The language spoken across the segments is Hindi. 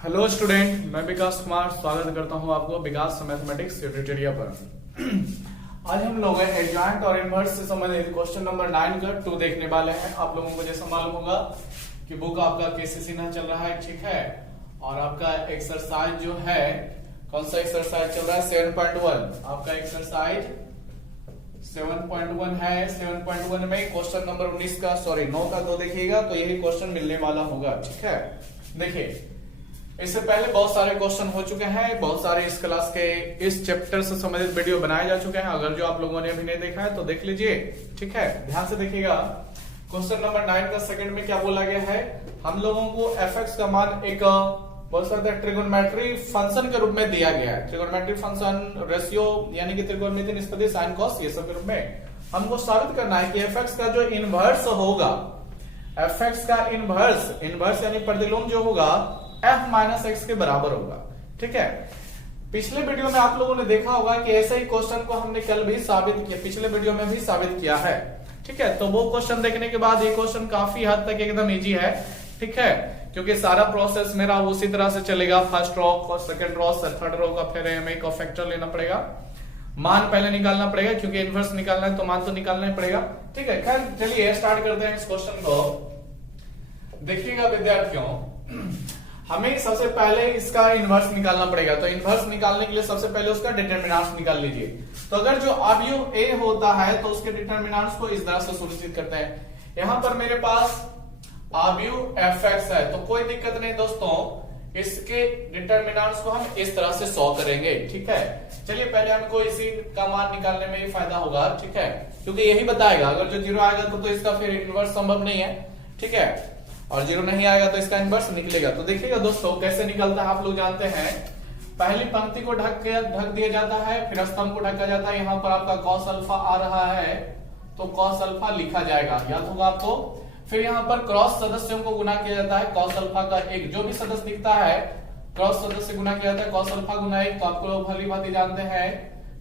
हेलो स्टूडेंट, मैं विकास कुमार स्वागत करता हूं आपको विकास मैथमेटिक्स ट्यूटोरियल पर। आज हम लोग एडजॉइंट और इनवर्स से संबंधित क्वेश्चन नंबर 9 का 2 देखने वाले हैं। आप लोगों को जैसा मालूम होगा कि बुक आपका केसीसी ना चल रहा है, ठीक है। और आपका एक्सरसाइज जो है, कौन सा एक्सरसाइज चल रहा है? 7.1। आपका एक्सरसाइज 7.1 है। 7.1 में क्वेश्चन नंबर 19 का 9 का 2 देखिएगा तो यही क्वेश्चन मिलने वाला होगा, ठीक है। देखिए, इससे पहले बहुत सारे क्वेश्चन हो चुके हैं, बहुत सारे इस क्लास के इस चैप्टर से संबंधित वीडियो बनाए जा चुके हैं। अगर जो आप लोगों ने अभी नहीं देखा है तो देख लीजिए, ठीक है। ध्यान से देखिएगा। क्वेश्चन नंबर 9 का सेकंड में क्या बोला गया है? हम लोगों को एफ का मान एक बोल सकते हैं ट्रिगोनोमेट्री फंक्शन के रूप में दिया गया है। ट्रिगोनोमेट्री फंक्शन, रेशियो यानी कि त्रिकोणमिति, निष्पत्ति, साइन, कॉस, ये सब के रूप में हमको साबित करना है कि एफ का जो इनवर्स होगा, एफ का इनवर्स यानी प्रतिलोम जो होगा f माइनस एक्स के बराबर होगा, ठीक है। पिछले वीडियो में आप लोगों ने देखा होगा कि ऐसे ही क्वेश्चन को हमने कल भी साबित किया, पिछले वीडियो में भी साबित किया है, ठीक है। तो वो क्वेश्चन देखने के बाद ये क्वेश्चन काफी हद तक एकदम इजी है, ठीक है, क्योंकि सारा प्रोसेस मेरा उसी तरह से चलेगा। First row, second row, third row का फिर हमें का फैक्टर लेना पड़ेगा, मान पहले निकालना पड़ेगा क्योंकि इनवर्स निकालना है तो मान तो निकालना ही पड़ेगा, ठीक है। खैर चलिए स्टार्ट करते हैं इस क्वेश्चन को। देखिएगा विद्यार्थियों, हमें सबसे पहले इसका इनवर्स निकालना पड़ेगा। तो इनवर्स निकालने के लिए सबसे पहले उसका डिटरमिनेंट्स निकाल लीजिए। तो अगर जो अवयव a होता है तो उसके डिटरमिनेंट्स को इस तरह से सुनिश्चित करते हैं। यहां पर मेरे पास अवयव fx है तो कोई दिक्कत नहीं दोस्तों, इसके डिटरमिनेंट्स को हम इस तरह से 100 करेंगे, ठीक है। चलिए पहले हमको इसी का मान निकालने में ही फायदा होगा, ठीक है, क्योंकि यही बताएगा। अगर जो 0 आएगा तो इसका फिर इनवर्स संभव नहीं है, ठीक है, और 0 नहीं आएगा तो इसका इनवर्स निकलेगा। तो देखिएगा दोस्तों कैसे निकलता है, आप लोग जानते हैं। पहली पंक्ति को ढक दिया जाता है, फिर स्तंभ को ढका जाता है। यहाँ पर आपका कॉस अल्फा आ रहा है तो कॉस अल्फा लिखा जाएगा, याद होगा आपको। फिर यहाँ पर क्रॉस सदस्यों को गुना किया जाता है। कॉस अल्फा का एक जो भी सदस्य दिखता है क्रॉस सदस्य गुना किया जाता है। कॉस अल्फा गुना 1, तो आपको भली भांति जानते हैं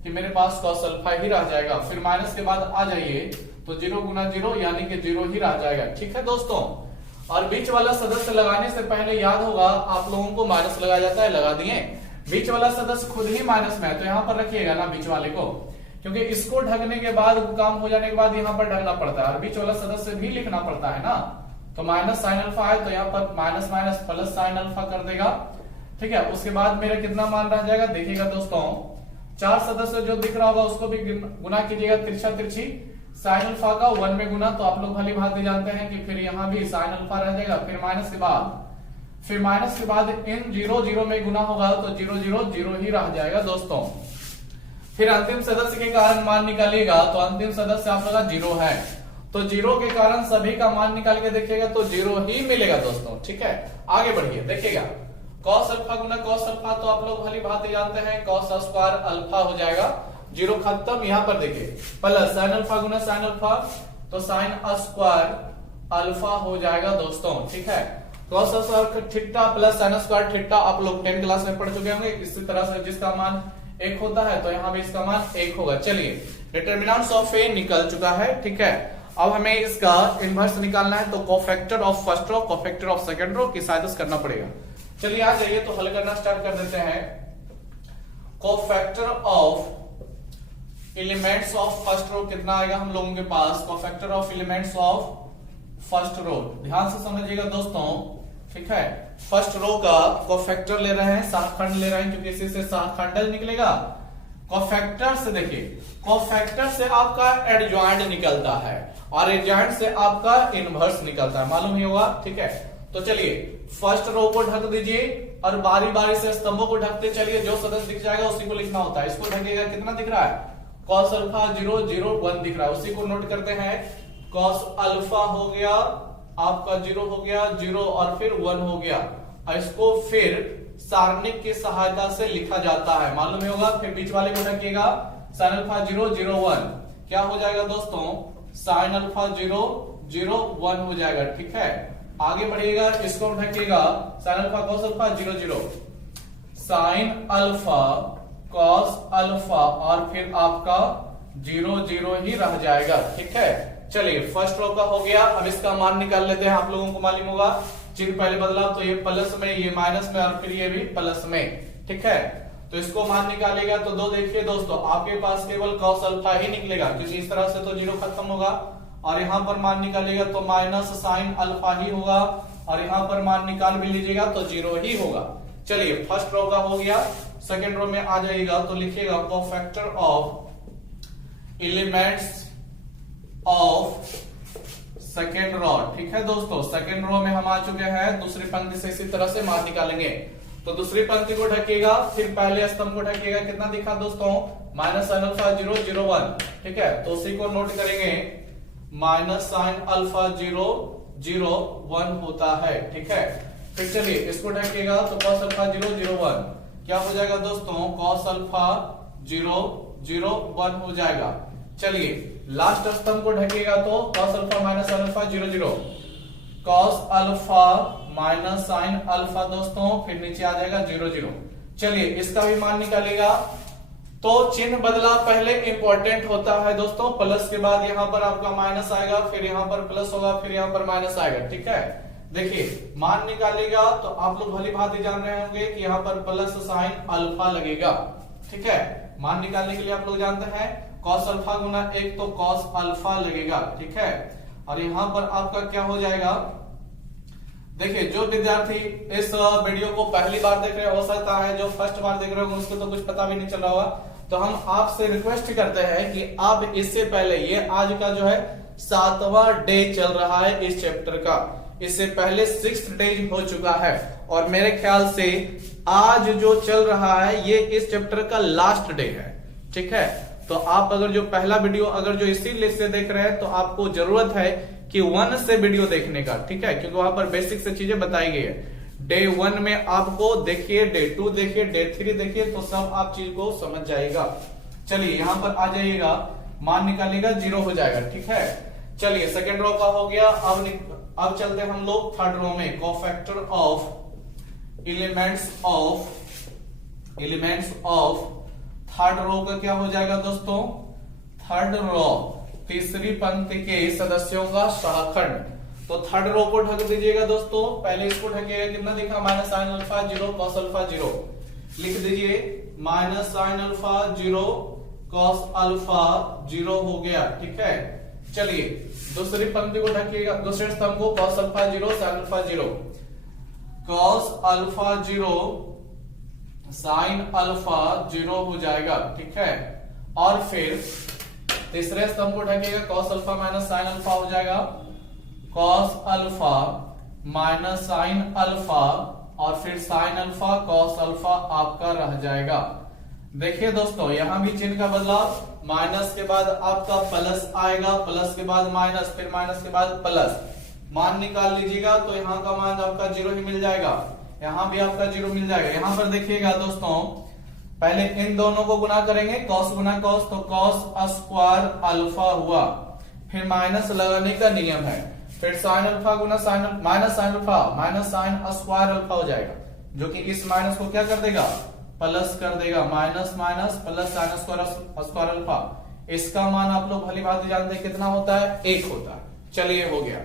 कि मेरे पास कॉस अल्फा ही रह जाएगा। फिर माइनस के बाद आ जाइए तो 0 गुना 0 यानी कि 0 ही रह जाएगा, ठीक है दोस्तों। और बीच वाला सदस्य लगाने से पहले याद होगा आप लोगों को माइनस लगाया जाता है, लगा दिए। बीच वाला सदस्य खुद ही माइनस में है तो यहाँ पर रखिएगा ना बीच वाले को, क्योंकि इसको ढकने के बाद काम हो जाने के बाद यहाँ पर ढकना पड़ता है और बीच वाला सदस्य भी लिखना पड़ता है ना। तो माइनस साइन अल्फा है तो यहाँ पर minus minus plus sine alpha कर देगा, ठीक है। उसके बाद मेरा कितना मान रह जाएगा? देखिएगा दोस्तों, 4 सदस्य जो दिख रहा होगा उसको भी गुना कीजिएगा तिरछा तिरछी। साइन अल्फा का 1 में गुना, तो आप लोग भली भांति जानते हैं कि फिर यहाँ भी साइन अल्फा रह जाएगा। फिर माइनस के बाद इन 0 0 में गुना होगा तो 0 0 0 ही रह जाएगा दोस्तों। फिर अंतिम सदस्य के कारण मान निकालिएगा तो अंतिम सदस्य आप लोग 0 है, तो 0 के कारण सभी का मान निकाल के देखिएगा तो 0 ही मिलेगा दोस्तों, ठीक है। आगे बढ़िए, देखिएगा कॉस अल्फा गुना कॉस अल्फा, तो आप लोग भली भांति जानते हैं कॉस स्क्वायर अल्फा हो जाएगा। 0 खत्म। यहाँ पर देखिए प्लस साइन अल्फा गुना साइन अल्फा, तो साइन स्क्वायर अल्फा हो जाएगा दोस्तों, ठीक है। Cos square theta plus sine square theta आप लोग 10 क्लास में पढ़ चुके होंगे। इसी तरह से जिसका मान 1 होता है तो यहाँ भी इसका मान 1 होगा। चलिए डिटरमिनेंट्स ऑफ ए निकल चुका है, ठीक है। अब हमें इसका इनवर्स निकालना है तो cofactor of first row, cofactor of second row की सहायता से करना पड़ेगा। चलिए आ जाइए तो हल करना स्टार्ट कर देते हैं। Cofactor of elements of first row कितना आएगा हम लोगों के पास? Cofactor of elements of first row, ध्यान से समझिएगा दोस्तों, ठीक है। फर्स्ट रो का कोफैक्टर ले रहे हैं, सहखंड ले रहे हैं क्योंकि इसी से सहखंडल निकलेगा। कोफैक्टर से देखिए, कोफैक्टर से आपका एडजॉइंट निकलता है और एडजॉइंट से आपका इनवर्स निकलता है, मालूम ही होगा, ठीक है। तो चलिए फर्स्ट रो को ढक दीजिए और बारी बारी से स्तंभों को ढकते चलिए। जो सदस्य दिख जाएगा उसी को लिखना होता है। इसको ढकेगा, कितना दिख रहा है? कॉस अल्फा 0 0 1 दिख रहा है, उसी को नोट करते हैं। कॉस अल्फा हो गया आपका 0 हो गया 0 और फिर 1 हो गया, और इसको फिर सारणिक की सहायता से लिखा जाता है, मालूम ही होगा। फिर बीच वाले को ढकिएगा, साइन अल्फा 0 0 1 क्या हो जाएगा दोस्तों? साइन अल्फा 0 0 1 हो जाएगा, ठीक है। आगे बढ़िएगा, इसको ढकिएगा, sine alpha cos alpha 0 0 sine alpha cos alpha और फिर आपका 0 0 ही रह जाएगा, ठीक है। चलिए फर्स्ट रो का हो गया। अब इसका मान निकाल लेते हैं, आप लोगों को मालूम होगा चिन्ह पहले बदला तो ये प्लस में, ये माइनस में और फिर ये भी प्लस में। ठीक है, तो इसको मान निकालेगा तो दो देखिए दोस्तों, आपके पास केवल कॉस अल्फा ही निकलेगा क्योंकि इस तरह से तो जीरो खत्म होगा, और यहाँ पर मान निकालेगा तो माइनस साइन अल्फा ही होगा, और यहाँ पर मान निकाल भी लीजिएगा तो जीरो ही होगा। चलिए फर्स्ट रो का हो गया, सेकेंड रो में आ जाइएगा तो लिखिएगा cofactor of elements of second row. ठीक है दोस्तों, सेकेंड रो में हम आ चुके हैं, दूसरी पंक्ति से इसी तरह से मान निकालेंगे। तो दूसरी पंक्ति को ढकेगा, फिर पहले स्तंभ को ढकेगा, कितना दिखा दोस्तों, माइनस साइन अल्फा 0 0 1। ठीक है, तो उसी को नोट करेंगे, माइनस साइन अल्फा 0 0 1 होता है। ठीक है, फिर चलिए इसको ढकेगा तो कॉस अल्फा 0 0 1 क्या हो जाएगा दोस्तों, कॉस अल्फा 0 0 1 हो जाएगा। चलिए लास्ट स्तंभ को ढकेगा तो cos alpha minus alpha 0 0, cos alpha minus sine alpha दोस्तों, फिर नीचे आ जाएगा 0 0। चलिए इसका भी मान निकालेगा तो चिन्ह बदला पहले इंपॉर्टेंट होता है दोस्तों, प्लस के बाद यहां पर आपका माइनस आएगा, फिर यहां पर प्लस होगा, फिर यहां पर माइनस आएगा। ठीक है, देखिए मान निकालेगा तो आप लोग भली भांति जान रहे होंगे कि यहाँ पर प्लस साइन अल्फा लगेगा। ठीक है, मान निकालने के लिए आप लोग जानते हैं कॉस अल्फा गुना 1 तो कॉस अल्फा लगेगा। ठीक है, और यहां पर आपका क्या हो जाएगा, देखिए जो विद्यार्थी इस वीडियो को पहली बार देख रहे हो सकता है जो फर्स्ट बार देख रहे हो उसको तो कुछ पता भी नहीं चल रहा होगा, तो हम आपसे रिक्वेस्ट करते हैं कि आप इससे पहले, ये आज का जो है 7वां डे चल रहा है इस चैप्टर का, इससे पहले 6th डे हो चुका है, और मेरे ख्याल से आज जो चल रहा है ये इस चैप्टर का लास्ट डे है। ठीक है, तो आप अगर जो पहला वीडियो अगर जो इसी लिस्ट से देख रहे हैं तो आपको जरूरत है कि 1 से वीडियो देखने का। ठीक है, क्योंकि वहां पर बेसिक से चीजें बताई गई है। डे 1 में आपको देखिए, डे 2 देखिए, डे 3 देखिए, तो सब आप चीज को समझ जाएगा। चलिए यहां पर आ जाइएगा, मान निकालेगा 0 हो जाएगा। ठीक है, चलिए सेकेंड रो का हो गया। अब चलते हैं हम लोग थर्ड रो में, cofactor of elements of third row का क्या हो जाएगा दोस्तों, थर्ड रो तीसरी पंक्ति के सदस्यों का सहखंड। तो थर्ड रो को ढक दीजिएगा दोस्तों, पहले इसको ढकेगा, कितना दिखा, minus sine alpha 0 cos alpha 0, लिख दीजिए minus sine alpha 0 cos alpha 0 हो गया। ठीक है, चलिए दूसरी पंक्ति को ढकिएगा, दूसरे स्तंभ को cos alpha 0 sine alpha 0, cos alpha 0 sine alpha 0 हो जाएगा। ठीक है, और फिर तीसरे स्तंभ को ढकेगा, cos alpha minus sine alpha हो जाएगा, cos alpha minus sine alpha, और फिर साइन अल्फा कॉस अल्फा आपका रह जाएगा। देखिए दोस्तों यहां भी चिन्ह का बदलाव, माइनस के बाद आपका प्लस आएगा, प्लस के बाद माइनस, फिर माइनस के बाद प्लस, मान निकाल लीजिएगा तो यहाँ का मान आपका 0 ही मिल जाएगा, यहाँ भी आपका 0 मिल जाएगा। यहाँ पर देखिएगा दोस्तों, पहले इन दोनों को गुना करेंगे, कॉस गुना कॉस, तो कॉस स्क्वायर अल्फा हुआ, फिर माइनस लगाने का नियम है, फिर साइन अल्फा गुना sine minus sine alpha minus sine square alpha हो जाएगा, जो कि इस माइनस को क्या कर देगा, प्लस कर देगा, minus minus plus sign square alpha. इसका मान आप लोग भली भांति जानते हैं कितना होता है, 1 होता है। चलिए हो गया।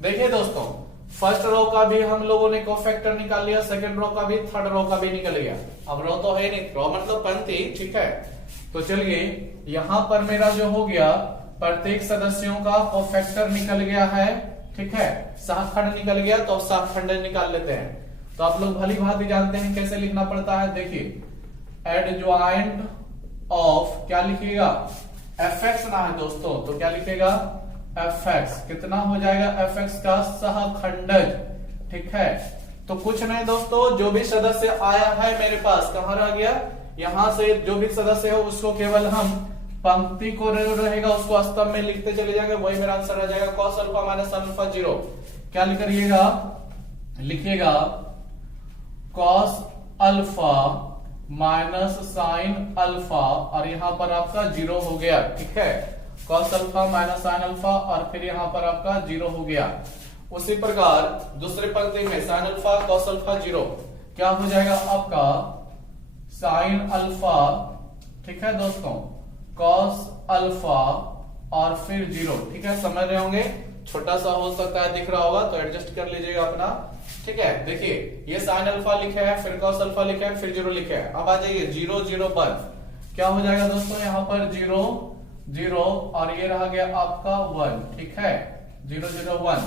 देखिए दोस्तों फर्स्ट रो का भी हम लोगों ने कोफैक्टर निकाल लिया, सेकंड रो का भी, थर्ड रो का भी निकल गया। अब रो तो है नहीं, रो मतलब पंक्ति। ठीक है, तो चलिए यहां पर मेरा जो हो गया, प्रत्येक सदस्यों का कोफैक्टर निकल गया है। ठीक है, सहखंड निकल गया, तो अब सहखंड निकाल लेते हैं। तो आप लोग भली भांति जानते हैं कैसे लिखना पड़ता है। देखिए एडजॉइंट ऑफ क्या लिखिएगा, fx ना है दोस्तों, तो क्या लिखेगा fx, कितना हो जाएगा fx का सहखंडज। ठीक है, तो कुछ नहीं दोस्तों, जो भी सदस्य आया है मेरे पास, कहां रह गया, यहां से जो भी सदस्य हो उसको केवल हम पंक्ति को रहेगा उसको स्तंभ में लिखते चले जाएंगे, वही मेरा आंसर आ जाएगा, कॉस अल्फा माइनस अल्फा 0। क्या लिखिएगा, लिखिएगा cos alpha minus sine alpha, और यहां पर आपका 0 हो गया। ठीक है, cos alpha minus sine alpha, और फिर यहां पर आपका 0 हो गया। उसी प्रकार दूसरे पंक्ति में साइन अल्फा कॉस अल्फा 0, क्या हो जाएगा आपका साइन अल्फा। ठीक है दोस्तों, कॉस अल्फा और फिर 0। ठीक है, समझ रहे होंगे, छोटा सा हो सकता है दिख रहा होगा तो एडजस्ट कर लीजिएगा अपना। ठीक है, देखिए ये साइन अल्फा लिखा है, फिर कॉस अल्फा लिखा है, फिर 0 लिखा है। अब आ जाइए 0 0 1, क्या हो जाएगा दोस्तों यहाँ पर 0 0 और ये रह गया आपका 1, ठीक है 0 0 1।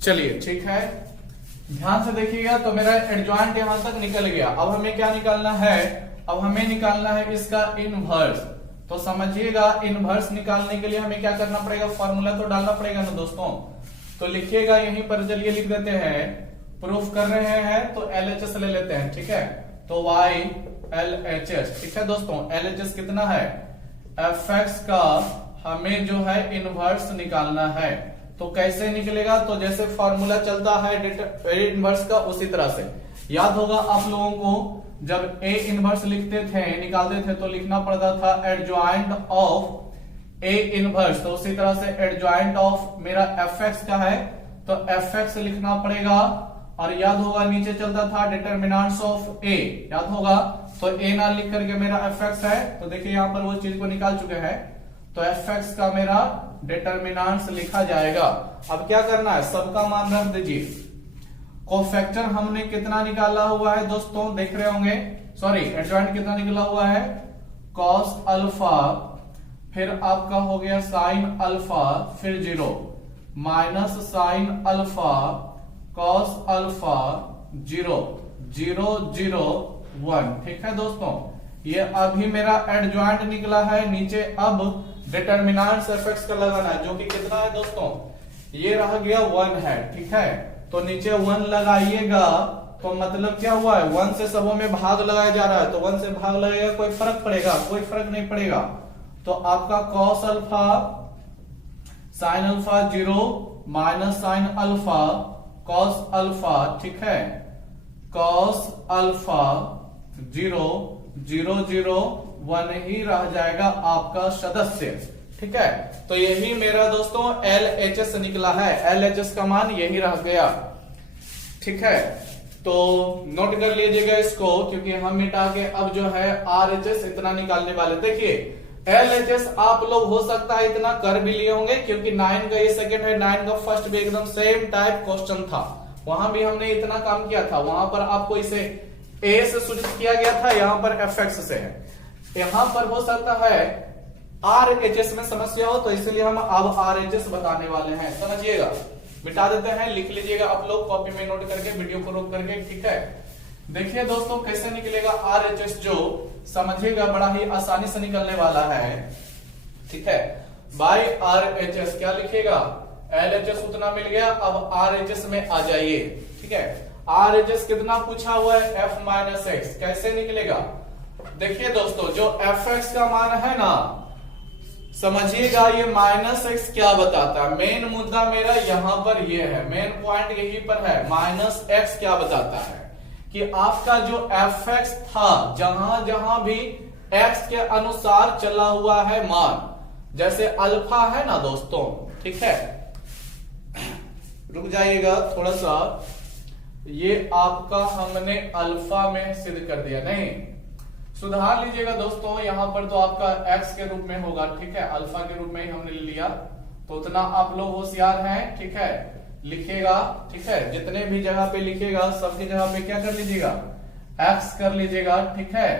चलिए ठीक है, ध्यान से देखिएगा तो मेरा एडजॉइंट यहां तक निकल गया। अब हमें क्या निकालना है, अब हमें निकालना है इसका इनवर्स। तो समझिएगा इनवर्स निकालने के लिए हमें क्या करना पड़ेगा, फॉर्मूला तो डालना पड़ेगा ना दोस्तों। तो लिखिएगा यहीं पर, चलिए लिख देते हैं, प्रूफ कर रहे हैं तो LHS ले लेते हैं, ठीक है। तो y LHS, ठीक है दोस्तों, LHS कितना है, fx का हमें जो है इनवर्स निकालना है। तो कैसे निकलेगा, तो जैसे फॉर्मूला चलता है इनवर्स का उसी तरह से। याद होगा आप लोगों को, जब A इनवर्स लिखते थे, निकालते थे, तो लिखना पड़ता था एडजॉइंट ऑफ A इनवर्स। तो उसी तरह से एडजॉइंट ऑफ मेरा fx का है तो fx लिखना पड़ेगा। और याद होगा नीचे चलता था डिटर्मिनेंट्स ऑफ A, याद होगा, तो A ना लिख करके मेरा fx है। तो देखिए यहां पर वो चीज को निकाल चुके हैं, तो fx का मेरा डिटर्मिनेंट्स लिखा जाएगा। अब क्या करना है, सबका मान रख दीजिए। कोफैक्टर हमने कितना निकाला हुआ है दोस्तों, देख रहे होंगे, सॉरी एडजॉइंट कितना निकला हुआ है, कॉस अल्फा, फिर आपका हो गया साइन अल्फा, फिर 0 minus sine alpha cos alpha 0 0 0 1, ठीक है दोस्तों। ये अभी मेरा एडजॉइंट निकला है नीचे। अब डिटर्मिनेंट्स fx का लगाना है, जो कि कितना है दोस्तों, ये रह गया 1 है, ठीक है। तो नीचे 1 लगाइएगा, तो मतलब क्या हुआ है, 1 से सबों में भाग लगाया जा रहा है, तो 1 से भाग लगेगा, कोई फर्क पड़ेगा, कोई फर्क नहीं पड़ेगा। तो आपका cos alpha sine alpha 0 minus sine alpha cos alpha, ठीक है, कॉस अल्फा 0 0 0 1 ही रह जाएगा आपका सदस्य, ठीक है। तो यही मेरा दोस्तों LHS निकला है, LHS का मान यही रह गया, ठीक है। तो नोट कर लीजिएगा इसको, क्योंकि हम मिटा के अब जो है RHS इतना निकालने वाले। देखिए LHS आप लोग हो सकता है इतना कर भी लिए होंगे, क्योंकि 9 का ये सेकंड है, 9 का फर्स्ट भी एकदम सेम टाइप क्वेश्चन था, वहां भी हमने इतना काम किया था। वहां पर आपको इसे A से सूचित किया गया था, यहां पर fx से है। यहां पर हो सकता है RHS में समस्या हो, तो इसलिए हम अब RHS बताने वाले हैं, समझिएगा। मिटा देते हैं, लिख लीजिएगा आप लोग कॉपी में नोट करके, वीडियो को रोक करके, ठीक है। देखिए दोस्तों कैसे निकलेगा RHS, जो समझिएगा बड़ा ही आसानी से निकलने वाला है, ठीक है। बाय RHS क्या लिखेगा, LHS उतना मिल गया, अब RHS में आ जाइए, ठीक है। RHS कितना पूछा हुआ है, f माइनस एक्स, कैसे निकलेगा। देखिए दोस्तों जो fx का मान है ना, समझिएगा ये माइनस एक्स क्या बताता है। मेन मुद्दा मेरा यहां पर ये है, मेन पॉइंट यहीं पर है। माइनस एक्स क्या बताता है कि आपका जो fx था, जहां जहां भी x के अनुसार चला हुआ है मान, जैसे अल्फा है ना दोस्तों, ठीक है, रुक जाइएगा थोड़ा सा, ये आपका हमने अल्फा में सिद्ध कर दिया, नहीं सुधार लीजिएगा दोस्तों, यहां पर तो आपका x के रूप में होगा, ठीक है, अल्फा के रूप में ही हमने लिया, तो उतना आप लोग होशियार हैं, ठीक है, लिखेगा, ठीक है, जितने भी जगह पे लिखेगा सबकी जगह पे क्या कर लीजिएगा, x कर लीजिएगा, ठीक है।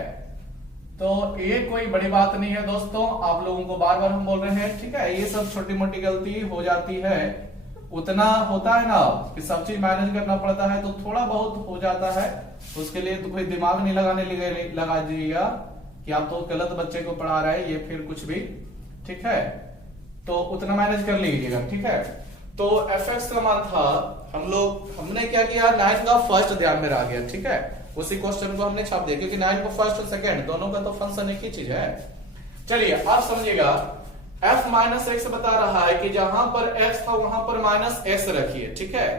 तो ये कोई बड़ी बात नहीं है दोस्तों, आप लोगों को बार बार हम बोल रहे हैं, ठीक है, ये सब छोटी मोटी गलती हो जाती है, उतना होता है ना कि सब चीज मैनेज करना पड़ता है, तो थोड़ा बहुत हो जाता है, उसके लिए तो कोई दिमाग नहीं लगा दीजिएगा कि आप तो गलत बच्चे को पढ़ा रहे हैं, ये फिर कुछ भी, ठीक है, तो उतना मैनेज कर लीजिएगा, ठीक है। तो fx का मान था, हमने क्या किया, 9 का फर्स्ट ध्यान में रह गया, ठीक है, उसी क्वेश्चन को हमने छाप दिया, क्योंकि 9 का फर्स्ट और सेकंड दोनों का तो फंक्शन एक ही चीज है। चलिए आप समझिएगा, f माइनस एक्स बता रहा है कि जहां पर x था वहां पर माइनस एक्स रखिए, ठीक है।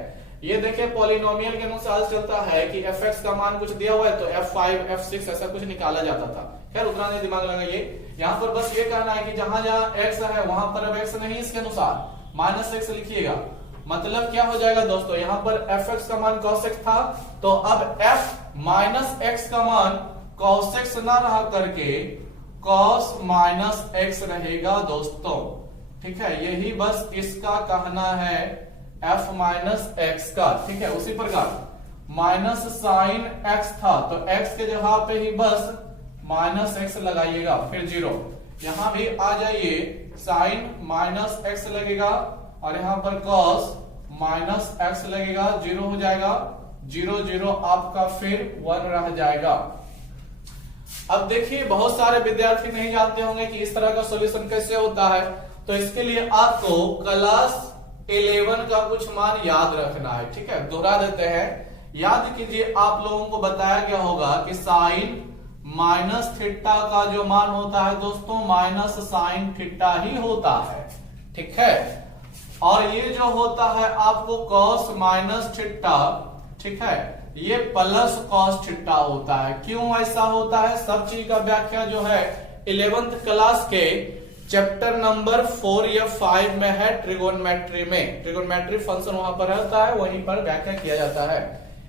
ये देखिए पॉलिनोमियल के अनुसार चलता है कि fx का मान कुछ दिया हुआ है तो f5 f6 ऐसा कुछ निकाला जाता था, खैर उतना नहीं दिमाग लगाइए। यहाँ पर बस ये कहना है कि जहां जहां x है वहां पर अब x नहीं, इसके अनुसार माइनस एक्स लिखिएगा। मतलब क्या हो जाएगा दोस्तों, यहाँ पर fx का मान cos x था, तो अब f माइनस एक्स का मान cos x ना रहा करके cos माइनस एक्स रहेगा दोस्तों, ठीक है, यही बस इसका कहना है f माइनस एक्स का। ठीक है, उसी प्रकार माइनस साइन एक्स था तो x के जगह पे ही बस माइनस एक्स लगाइएगा, फिर जीरो। यहां भी आ जाइए, साइन माइनस एक्स लगेगा और यहां पर कॉस माइनस एक्स लगेगा, जीरो हो जाएगा, जीरो जीरो आपका फिर 1 रह जाएगा। अब देखिए बहुत सारे विद्यार्थी नहीं जानते होंगे कि इस तरह का सॉल्यूशन कैसे होता है, तो इसके लिए आपको क्लास 11 का कुछ मान याद रखना है। ठीक है, दोहरा देते हैं, याद कीजिए, आप लोगों को बताया गया होगा कि साइन माइनस थीटा का जो मान होता है दोस्तों माइनस साइन थीटा ही होता है। ठीक है, और ये जो होता है आपको कॉस माइनस थीटा, ठीक है, ये प्लस कॉस थीटा होता है। क्यों ऐसा होता है, सब चीज का व्याख्या जो है 11th क्लास के चैप्टर नंबर 4 या 5 में है, ट्रिगोनोमेट्री में। ट्रिगोनोमेट्री फंक्शन वहां पर रहता है, वहीं पर व्याख्या किया जाता है।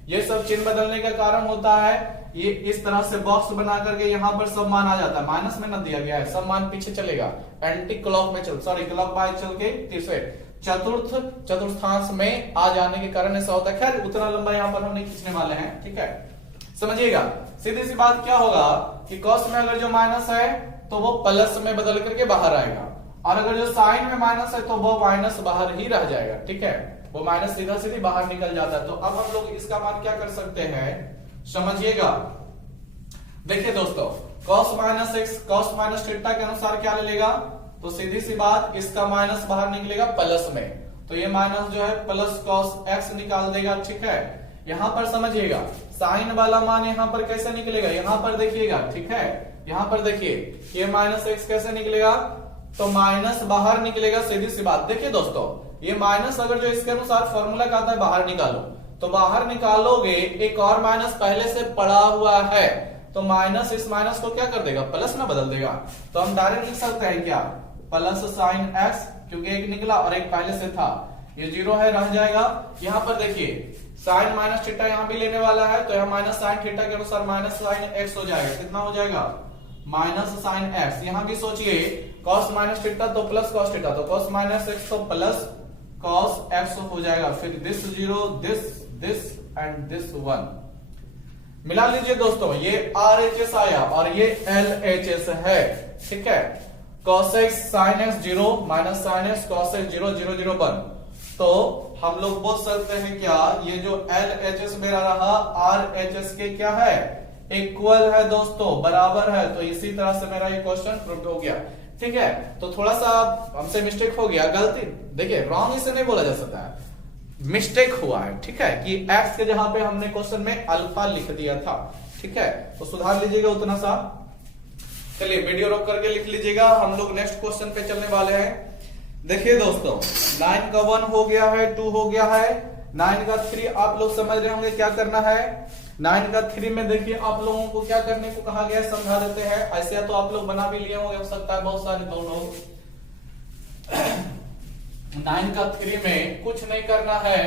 ये सब चिन्ह बदलने का कारण होता है, ये इस तरह से बॉक्स बना करके यहाँ पर सब मान आ जाता है, माइनस में न दिया गया है, सब मान पीछे चलेगा, एंटी क्लॉक में क्लॉक वाइज चल के तीसरे चतुर्थांश में आ जाने के कारण ऐसा होता है। खैर उतना लंबा यहाँ पर हम नहीं खींचने वाले हैं। ठीक है, समझिएगा, सीधी सी बात क्या होगा कि कॉस में अगर जो माइनस है तो वो प्लस में बदल करके बाहर आएगा, और अगर जो साइन में माइनस है तो वो माइनस बाहर ही रह जाएगा। ठीक है, वो माइनस सीधा सीधी बाहर निकल जाता है। तो अब हम लोग इसका मान क्या कर सकते हैं, समझिएगा। देखिए दोस्तों, cos minus x cos minus theta के अनुसार क्या ले लेगा, तो सीधी सी बात इसका माइनस बाहर निकलेगा प्लस में, तो ये माइनस जो है प्लस cos एक्स निकाल देगा। ठीक है, यहां पर समझिएगा साइन वाला मान यहां पर कैसे निकलेगा, यहां पर देखिएगा। ठीक है, यहां पर देखिए ये माइनस एक्स कैसे निकलेगा, तो माइनस बाहर निकलेगा, सीधी सी बात। देखिए दोस्तों, ये माइनस अगर जो इसके अनुसार फॉर्मूला कहता है बाहर निकालो, तो बाहर निकालोगे एक और माइनस पहले से पड़ा हुआ है, तो माइनस इस माइनस को क्या कर देगा, प्लस में बदल देगा। तो हम डायरेक्ट लिख सकते हैं क्या, प्लस साइन एक्स, क्योंकि एक निकला और एक पहले से था, ये जीरो है, रह जाएगा। यहां पर देखिए साइन माइनस थीटा यहां भी लेने वाला है, तो यहां माइनस साइन थीटा के अनुसार माइनस साइन एक्स हो जाएगा। कितना हो जाएगा, माइनस साइन एक्स। यहां भी सोचिए कॉस माइनस थीटा तो प्लस कॉस थीटा, तो कॉस माइनस एक्स तो प्लस कॉस एक्स हो जाएगा। फिर this zero, this and this 1 मिला लीजिए दोस्तों, ये RHS आया और ये LHS है। ठीक है, cos x sin x 0 minus sine x cos x 0 0 0 1, तो हम लोग बोल सकते हैं क्या, ये जो LHS मेरा रहा RHS के क्या है, इक्वल है दोस्तों, बराबर है। तो इसी तरह से मेरा ये क्वेश्चन प्रूव हो गया। ठीक है, तो थोड़ा सा हमसे मिस्टेक हो गया, गलती, देखिए रॉन्ग इसे नहीं बोला जा सकता है, मिस्टेक हुआ है। ठीक है, कि x के जहां पे हमने क्वेश्चन में अल्फा लिख दिया था। ठीक है, तो सुधार लीजिएगा उतना सा। चलिए वीडियो रोक करके लिख लीजिएगा, हम लोग नेक्स्ट क्वेश्चन पे चलने वाले हैं। देखिए दोस्तों, 9 का 1 हो गया है, 2 हो गया है, 9 का 3 आप लोग समझ रहे होंगे क्या करना है। 9 का 3 में देखिए आप लोगों को क्या करने को कहा गया है, समझा देते हैं। ऐसे तो आप लोग बना भी लिए होंगे, हो सकता है बहुत सारे दोनों। 9 का 3 में कुछ नहीं करना है।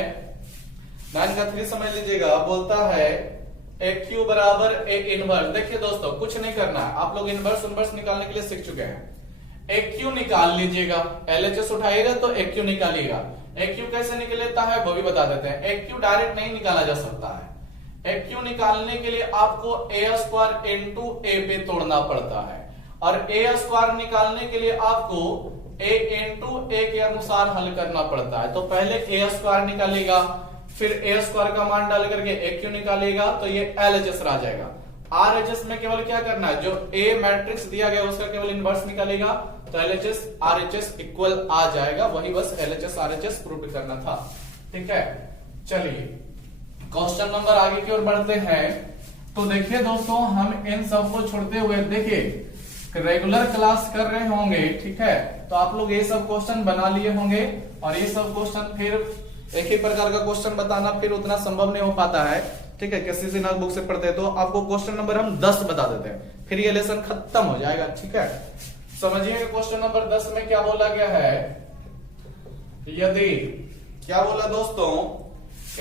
9 का 3 समझ लीजिएगा, बोलता है ए क्यू बराबर ए इनवर्स। देखिए दोस्तों, कुछ नहीं करना है, आप लोग इनवर्स निकालने के लिए सीख चुके हैं। ए क्यू निकाल लीजिएगा, LHS उठाइएगा तो ए क्यू निकालिएगा। ए क्यू कैसे निकलता है वो भी बता देते हैं। ए क्यू डायरेक्ट नहीं निकाला जा सकता है। ए क्यू निकालने के लिए आपको ए स्क्वायर इंटू ए पे तोड़ना पड़ता है, और ए स्क्वायर निकालने के लिए आपको ए इंटू ए के अनुसार हल करना पड़ता है। तो पहले ए स्क्वायर निकालिएगा, फिर ए स्क्वायर का मान डाल करके ए क्यू निकालिएगा, तो ये LHS आ जाएगा। RHS में केवल क्या करना है, जो ए मैट्रिक्स दिया गया उसका केवल इनवर्स निकालेगा, तो LHS RHS इक्वल आ जाएगा। वही बस LHS RHS प्रूव करना था। ठीक है, चलिए क्वेश्चन नंबर आगे की ओर बढ़ते हैं। तो देखिए दोस्तों, हम इन सबको छोड़ते हुए देखिए रेगुलर क्लास कर रहे होंगे। ठीक है, तो आप लोग ये सब क्वेश्चन बना लिए होंगे, और ये सब क्वेश्चन फिर एक ही प्रकार का क्वेश्चन बताना फिर उतना संभव नहीं हो पाता है। ठीक है, किसी से नोटबुक से पढ़ते तो आपको क्वेश्चन नंबर हम 10 बता देते हैं, फिर ये लेसन खत्म हो जाएगा। ठीक है, समझिए क्वेश्चन नंबर 10 में क्या बोला गया है। यदि क्या बोला दोस्तों,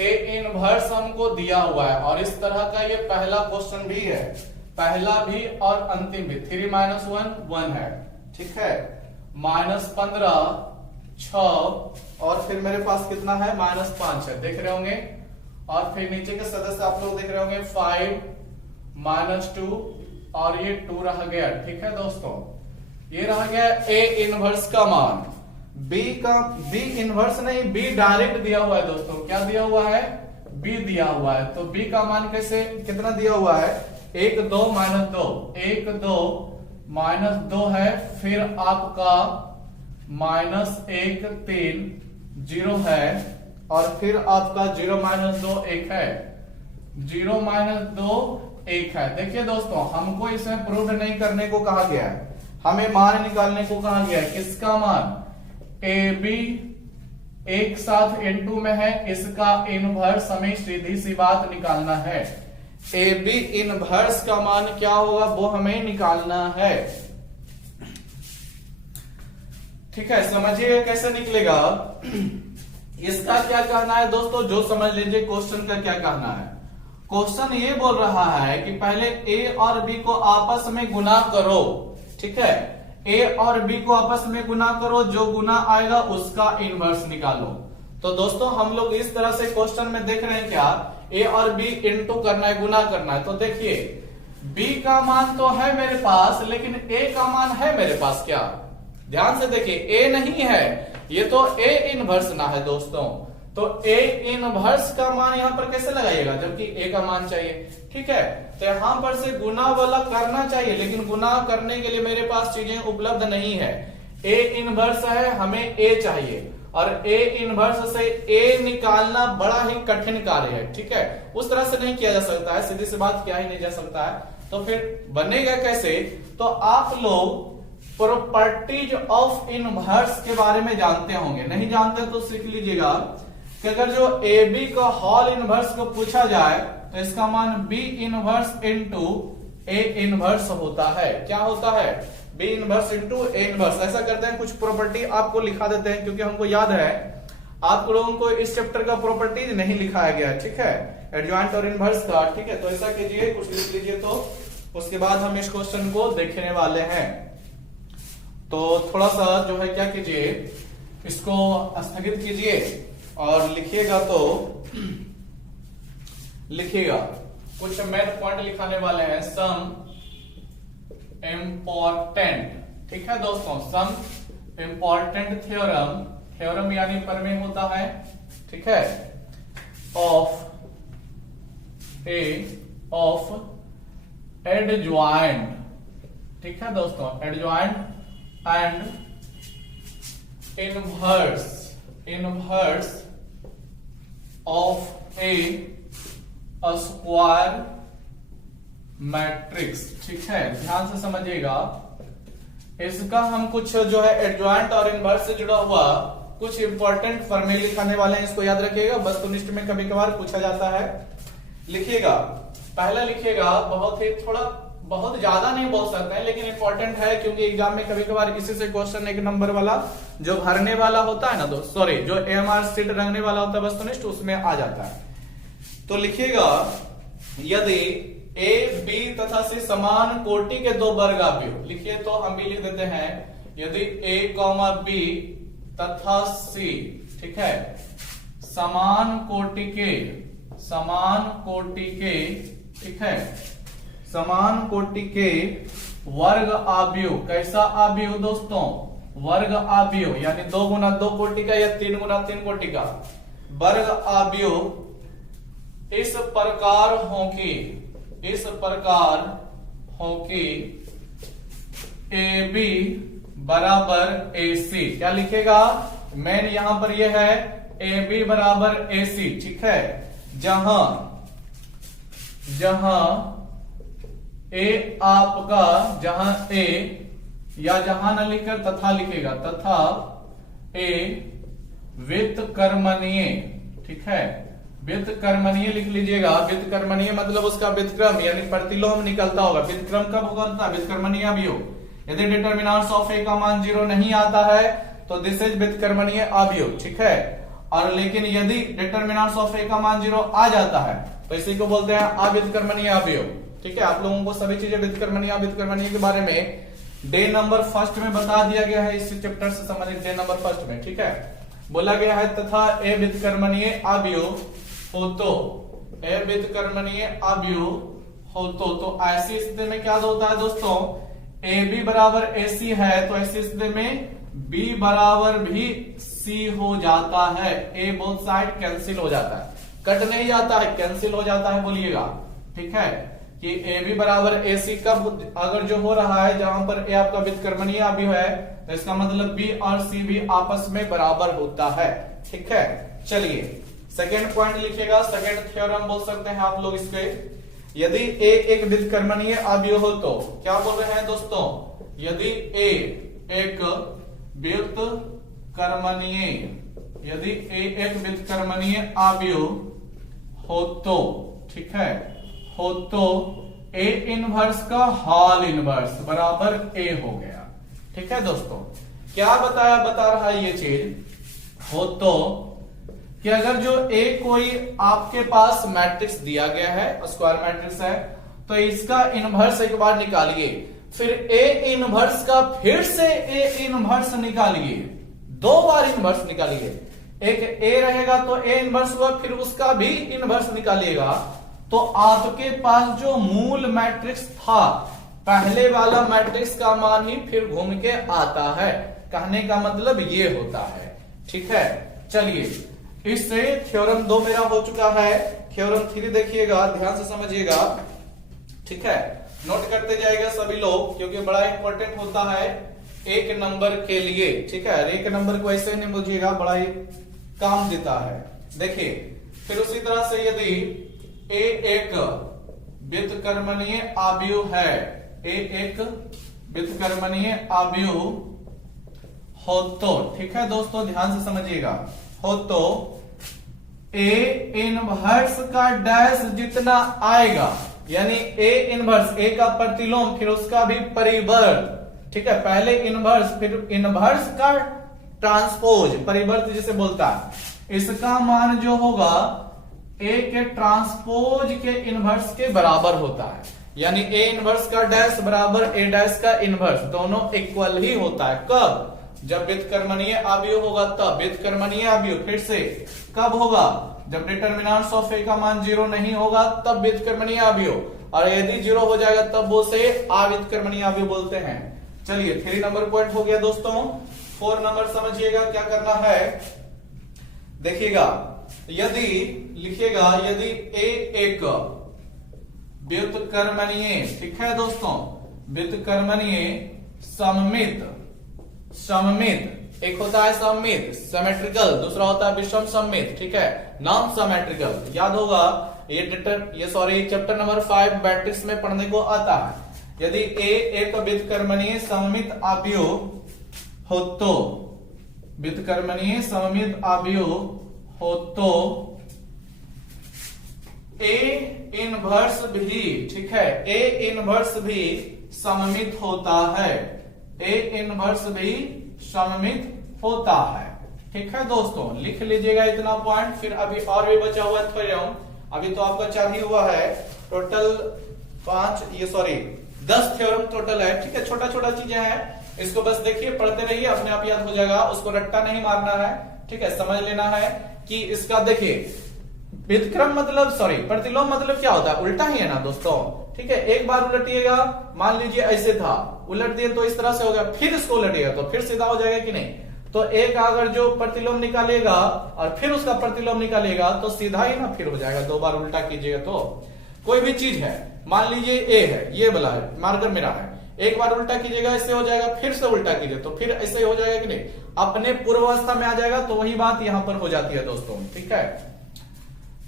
ए इनवर्स हमको दिया हुआ है, और इस तरह का ये पहला क्वेश्चन भी है, पहला भी और अंतिम भी। 3 - 1 1 है। ठीक है, -15 6 और फिर मेरे पास कितना है -5 है, देख रहे होंगे। और फिर नीचे के सदस्य आप लोग देख रहे होंगे 5 -2 और ये 2 रह गया। ठीक है दोस्तों, ये रह गया A इनवर्स का मान। B इनवर्स नहीं, B डायरेक्ट दिया हुआ है दोस्तों। क्या दिया हुआ है? B दिया हुआ है। तो B का मान कैसे कितना दिया हुआ है? 1 2 -2, 1 2 -2 है। फिर आपका -1 3 0 है और फिर आपका 0 -2 1 है। 0 -2 1 है। देखिए दोस्तों, हमको इसमें प्रूव नहीं करने को कहा गया है, हमें मान निकालने को कहा गया है। किसका मान? AB एक साथ इनटू में है, इसका इनवर्स हमें सीधी सी बात निकालना है। AB इनवर्स का मान क्या होगा वो हमें निकालना है। ठीक है, समझिए कैसे निकलेगा। इसका क्या कहना है दोस्तों, जो समझ लीजिए क्वेश्चन का क्या कहना है। क्वेश्चन ये बोल रहा है कि पहले A और B को आपस में गुना करो। ठीक है, A और B को आपस में गुना करो, जो गुना आएगा उसका इनवर्स निकालो। तो दोस्तों हम लोग इस तरह से क्वेश्चन में देख रहे हैं क्या, A और B इनटू करना है, गुना करना है। तो देखिए B का मान तो है मेरे पास, लेकिन A का मान है मेरे पास क्या? ध्यान से देखिए, A नहीं है, ये तो A इनवर्स ना है दोस्तों। तो A इनवर्स का मान यहां पर कैसे लगाइएगा जबकि A का मान चाहिए। ठीक है, तो यहां पर से गुना वाला करना चाहिए, लेकिन गुना करने के लिए मेरे पास चीजें उपलब्ध नहीं है। A इनवर्स है, हमें A चाहिए और A इनवर्स से A निकालना बड़ा ही कठिन कार्य है। ठीक है, उस तरह से नहीं किया जा सकता है, सीधी सी बात किया ही नहीं जा सकता है। तो फिर बनेगा कैसे? तो आप लोग प्रॉपर्टीज ऑफ इनवर्स के बारे में जानते होंगे, नहीं जानते तो सीख लीजिएगा कि अगर जो AB का होल इनवर्स को पूछा जाए तो इसका मान B inverse into A inverse होता है। क्या होता है? B inverse into A inverse. ऐसा करते हैं, कुछ प्रॉपर्टी आपको लिखा देते हैं, क्योंकि हमको याद है आप लोगों को इस चैप्टर का प्रॉपर्टीज नहीं लिखाया गया है। ठीक है, एडजॉइंट और इनवर्स का। ठीक है, तो ऐसा कीजिए, कुछ लिख लीजिए, तो उसके बाद हम इस क्वेश्चन को देखने वाले हैं। तो थोड़ा सा जो है क्या कीजिए, इसको स्थगित कीजिए और लिखिएगा। तो लिखिएगा, कुछ मैथ पॉइंट लिखाने वाले हैं। सम इम्पोर्टेंट, ठीक है दोस्तों, सम इम्पोर्टेंट थ्योरम, थ्योरम यानी प्रमेय होता है। ठीक है, ऑफ एडजॉइंट। ठीक है दोस्तों, adjoint and inverse of A square matrix. ठीक है, ध्यान से समझिएगा। इसका हम कुछ जो है एडजॉइंट और इनवर्स से जुड़ा हुआ कुछ इंपॉर्टेंट फॉर्मूले लिखाने वाले हैं, इसको याद रखिएगा। वस्तुनिष्ठ में कभी कभार पूछा जाता है। लिखिएगा, पहला लिखिएगा, बहुत ज्यादा नहीं बोल सकते हैं, लेकिन इंपॉर्टेंट है, क्योंकि एग्जाम में कभी कभार इसी से क्वेश्चन 1 नंबर वाला जो भरने वाला होता है ना दोस्त, सॉरी, जो AMR सीट रंगने वाला होता है वस्तुनिष्ठ, उसमें आ जाता है। तो लिखिएगा, यदि A B तथा C समान कोटि के दो वर्ग अवयव, लिखिए तो हम भी लिख देते हैं, यदि A, B तथा C, ठीक है, समान कोटि के, ठीक है, समान कोटि के वर्ग अवयव। कैसा अवयव दोस्तों? वर्ग अवयव, यानी 2 गुना 2 कोटि का या 3 गुना 3 कोटि का वर्ग अवयव इस प्रकार हो कि AB बराबर AC। क्या लिखेगा? मेन यहां पर यह है AB बराबर AC। ठीक है, जहां A आपका, जहां A या जहां न लिखकर तथा लिखेगा, तथा A व्युत्क्रमणीय। ठीक है, व्युत्क्रमणीय लिख लीजिएगा। व्युत्क्रमणीय मतलब उसका व्युत्क्रम यानी प्रतिलोम निकलता होगा। व्युत्क्रम कब होगा? व्युत्क्रमणीय अवयव। यदि डिटर्मिनेंट्स ऑफ A का मान 0 नहीं आता है तो दिस इज व्युत्क्रमणीय अवयव। ठीक है, और लेकिन यदि डिटर्मिनेंट्स ऑफ A का मान 0 आ जाता है तो इसी को बोलते हैं अव्युत्क्रमणीय अवयव। ठीक है, आप लोगों को सभी चीजें व्युत्क्रमणीय अव्युत्क्रमणीय के बारे में डे नंबर फर्स्ट में बता दिया गया है, इस चैप्टर से संबंधित डे नंबर फर्स्ट में, ठीक है। बोला गया है तथा ए व्युत्क्रमणीय अवयव हो तो, ए व्युत्क्रमणीय अवयव हो तो ऐसी स्थिति में क्या होता है दोस्तों, ए बी बराबर ए सी है, तो ऐसी स्थिति में बी बराबर भी सी हो जाता है। ए बोथ साइड कैंसिल हो जाता है, कट नहीं जाता है, कैंसिल हो जाता है, बोलिएगा, ठीक है। कि ए बी बराबर ए सी कब अगर जो हो रहा है जहां पर ए आपका व्युत्क्रमणीय अवयव है, तो इसका मतलब बी और सी भी आपस में बराबर होता है, ठीक है। चलिए सेकेंड पॉइंट लिखिएगा, सेकेंड थ्योरम बोल सकते हैं आप लोग इसके। यदि ए एक व्युत्क्रमणीय अवयव हो तो क्या बोल रहे हैं दोस्तों, यदि ए एक व्युत्क्रमणीय, यदि ए एक व्युत्क्रमणीय अवयव हो तो, ठीक है, हो तो ए इनवर्स का हॉल इनवर्स बराबर ए हो गया, ठीक है दोस्तों। क्या बता रहा है ये चीज, हो तो कि अगर जो ए कोई आपके पास मैट्रिक्स दिया गया है, स्क्वायर मैट्रिक्स है, तो इसका इनवर्स एक बार निकालिए, फिर ए इनवर्स का फिर से ए इनवर्स निकालिए, 2 बार इनवर्स निकालिए। एक ए रहेगा तो ए इनवर्स हुआ, फिर उसका भी इनवर्स निकालिएगा, तो आपके पास जो मूल मैट्रिक्स था, पहले वाला मैट्रिक्स का मान ही फिर घूम के आता है। कहने का मतलब ये होता है, ठीक है। चलिए इससे थ्योरम 2 मेरा हो चुका है, थ्योरम 3 देखिएगा, ध्यान से समझिएगा, ठीक है। नोट करते जाएगा सभी लोग, क्योंकि बड़ा इंपॉर्टेंट होता है एक नंबर के लिए, ठीक है। एक नंबर को ऐसे नहीं बुझिएगा, बड़ा ही काम देता है। देखिए फिर उसी तरह से यदि ए एक व्युत्क्रमणीय अवयव है, ए एक व्युत्क्रमणीय अवयव हो तो, ठीक है दोस्तों, ध्यान से समझिएगा, हो तो ए इनवर्स का डैश जितना आएगा, यानी ए इनवर्स, ए का प्रतिलोम फिर उसका भी परिवर्त, ठीक है। पहले इनवर्स फिर इनवर्स का ट्रांसपोज, परिवर्त जिसे बोलता है, इसका मान जो होगा ए के ट्रांसपोज के इनवर्स के बराबर होता है। यानी ए इनवर्स का डैश बराबर ए डैश का इनवर्स, दोनों इक्वल ही होता है। कब? जब व्युत्क्रमणीय अवयव होगा तब। व्युत्क्रमणीय अवयव फिर से कब होगा? जब डिटर्मिनेंट्स ऑफ ए का मान 0 नहीं होगा तब व्युत्क्रमणीय अवयव, और यदि 0 हो जाएगा तब वो से अव्युत्क्रमणीय अवयव बोलते हैं। चलिए 3 नंबर पॉइंट हो गया दोस्तों। 4 नंबर समझिएगा क्या करना है, देखिएगा, यदि लिखिएगा, यदि ए एक व्युत्क्रमणीय, ठीक है दोस्तों, व्युत्क्रमणीय सममित, सममित एक होता है सममित सिमेट्रिकल, दूसरा होता है विषम सममित, ठीक है, नॉन सिमेट्रिकल। याद होगा ये चैप्टर नंबर 5 मैट्रिक्स में पढ़ने को आता है। यदि ए एक व्युत्क्रमणीय सममित अवयव हो तो, व्युत्क्रमणीय सममित अवयव हो तो ए इनवर्स भी, ठीक है, ए इनवर्स भी सममित होता है, ए इनवर्स भी सममित होता है, ठीक है दोस्तों। लिख लीजिएगा इतना पॉइंट। फिर अभी और भी बचा हुआ थ्योरम, अभी तो आपका 4 ही हुआ है, टोटल 10 थ्योरम टोटल है, ठीक है। छोटा छोटा चीजें हैं, इसको बस देखिए, पढ़ते रहिए, अपने आप याद हो जाएगा, उसको रट्टा नहीं मारना है, ठीक है। समझ लेना है कि इसका देखिए व्युत्क्रम मतलब प्रतिलोम मतलब क्या होता है, उल्टा ही है ना दोस्तों, ठीक है। एक बार उलटिएगा, मान लीजिए ऐसे था, उलट दिए तो इस तरह से हो गया, फिर इसको उलटिएगा तो फिर सीधा हो जाएगा कि नहीं। तो एक अगर जो प्रतिलोम निकालेगा और फिर उसका प्रतिलोम निकालेगा तो सीधा ही ना फिर हो जाएगा, 2 बार उल्टा कीजिएगा तो। कोई भी चीज है, मान लीजिए ए है, ये वाला है, मार्कर मेरा है, एक बार उल्टा कीजिएगा इससे हो जाएगा, फिर से उल्टा कीजिए तो फिर ऐसे हो जाएगा कि नहीं, अपने पूर्वावस्था में आ जाएगा। तो वही बात यहां पर हो जाती है दोस्तों, ठीक है।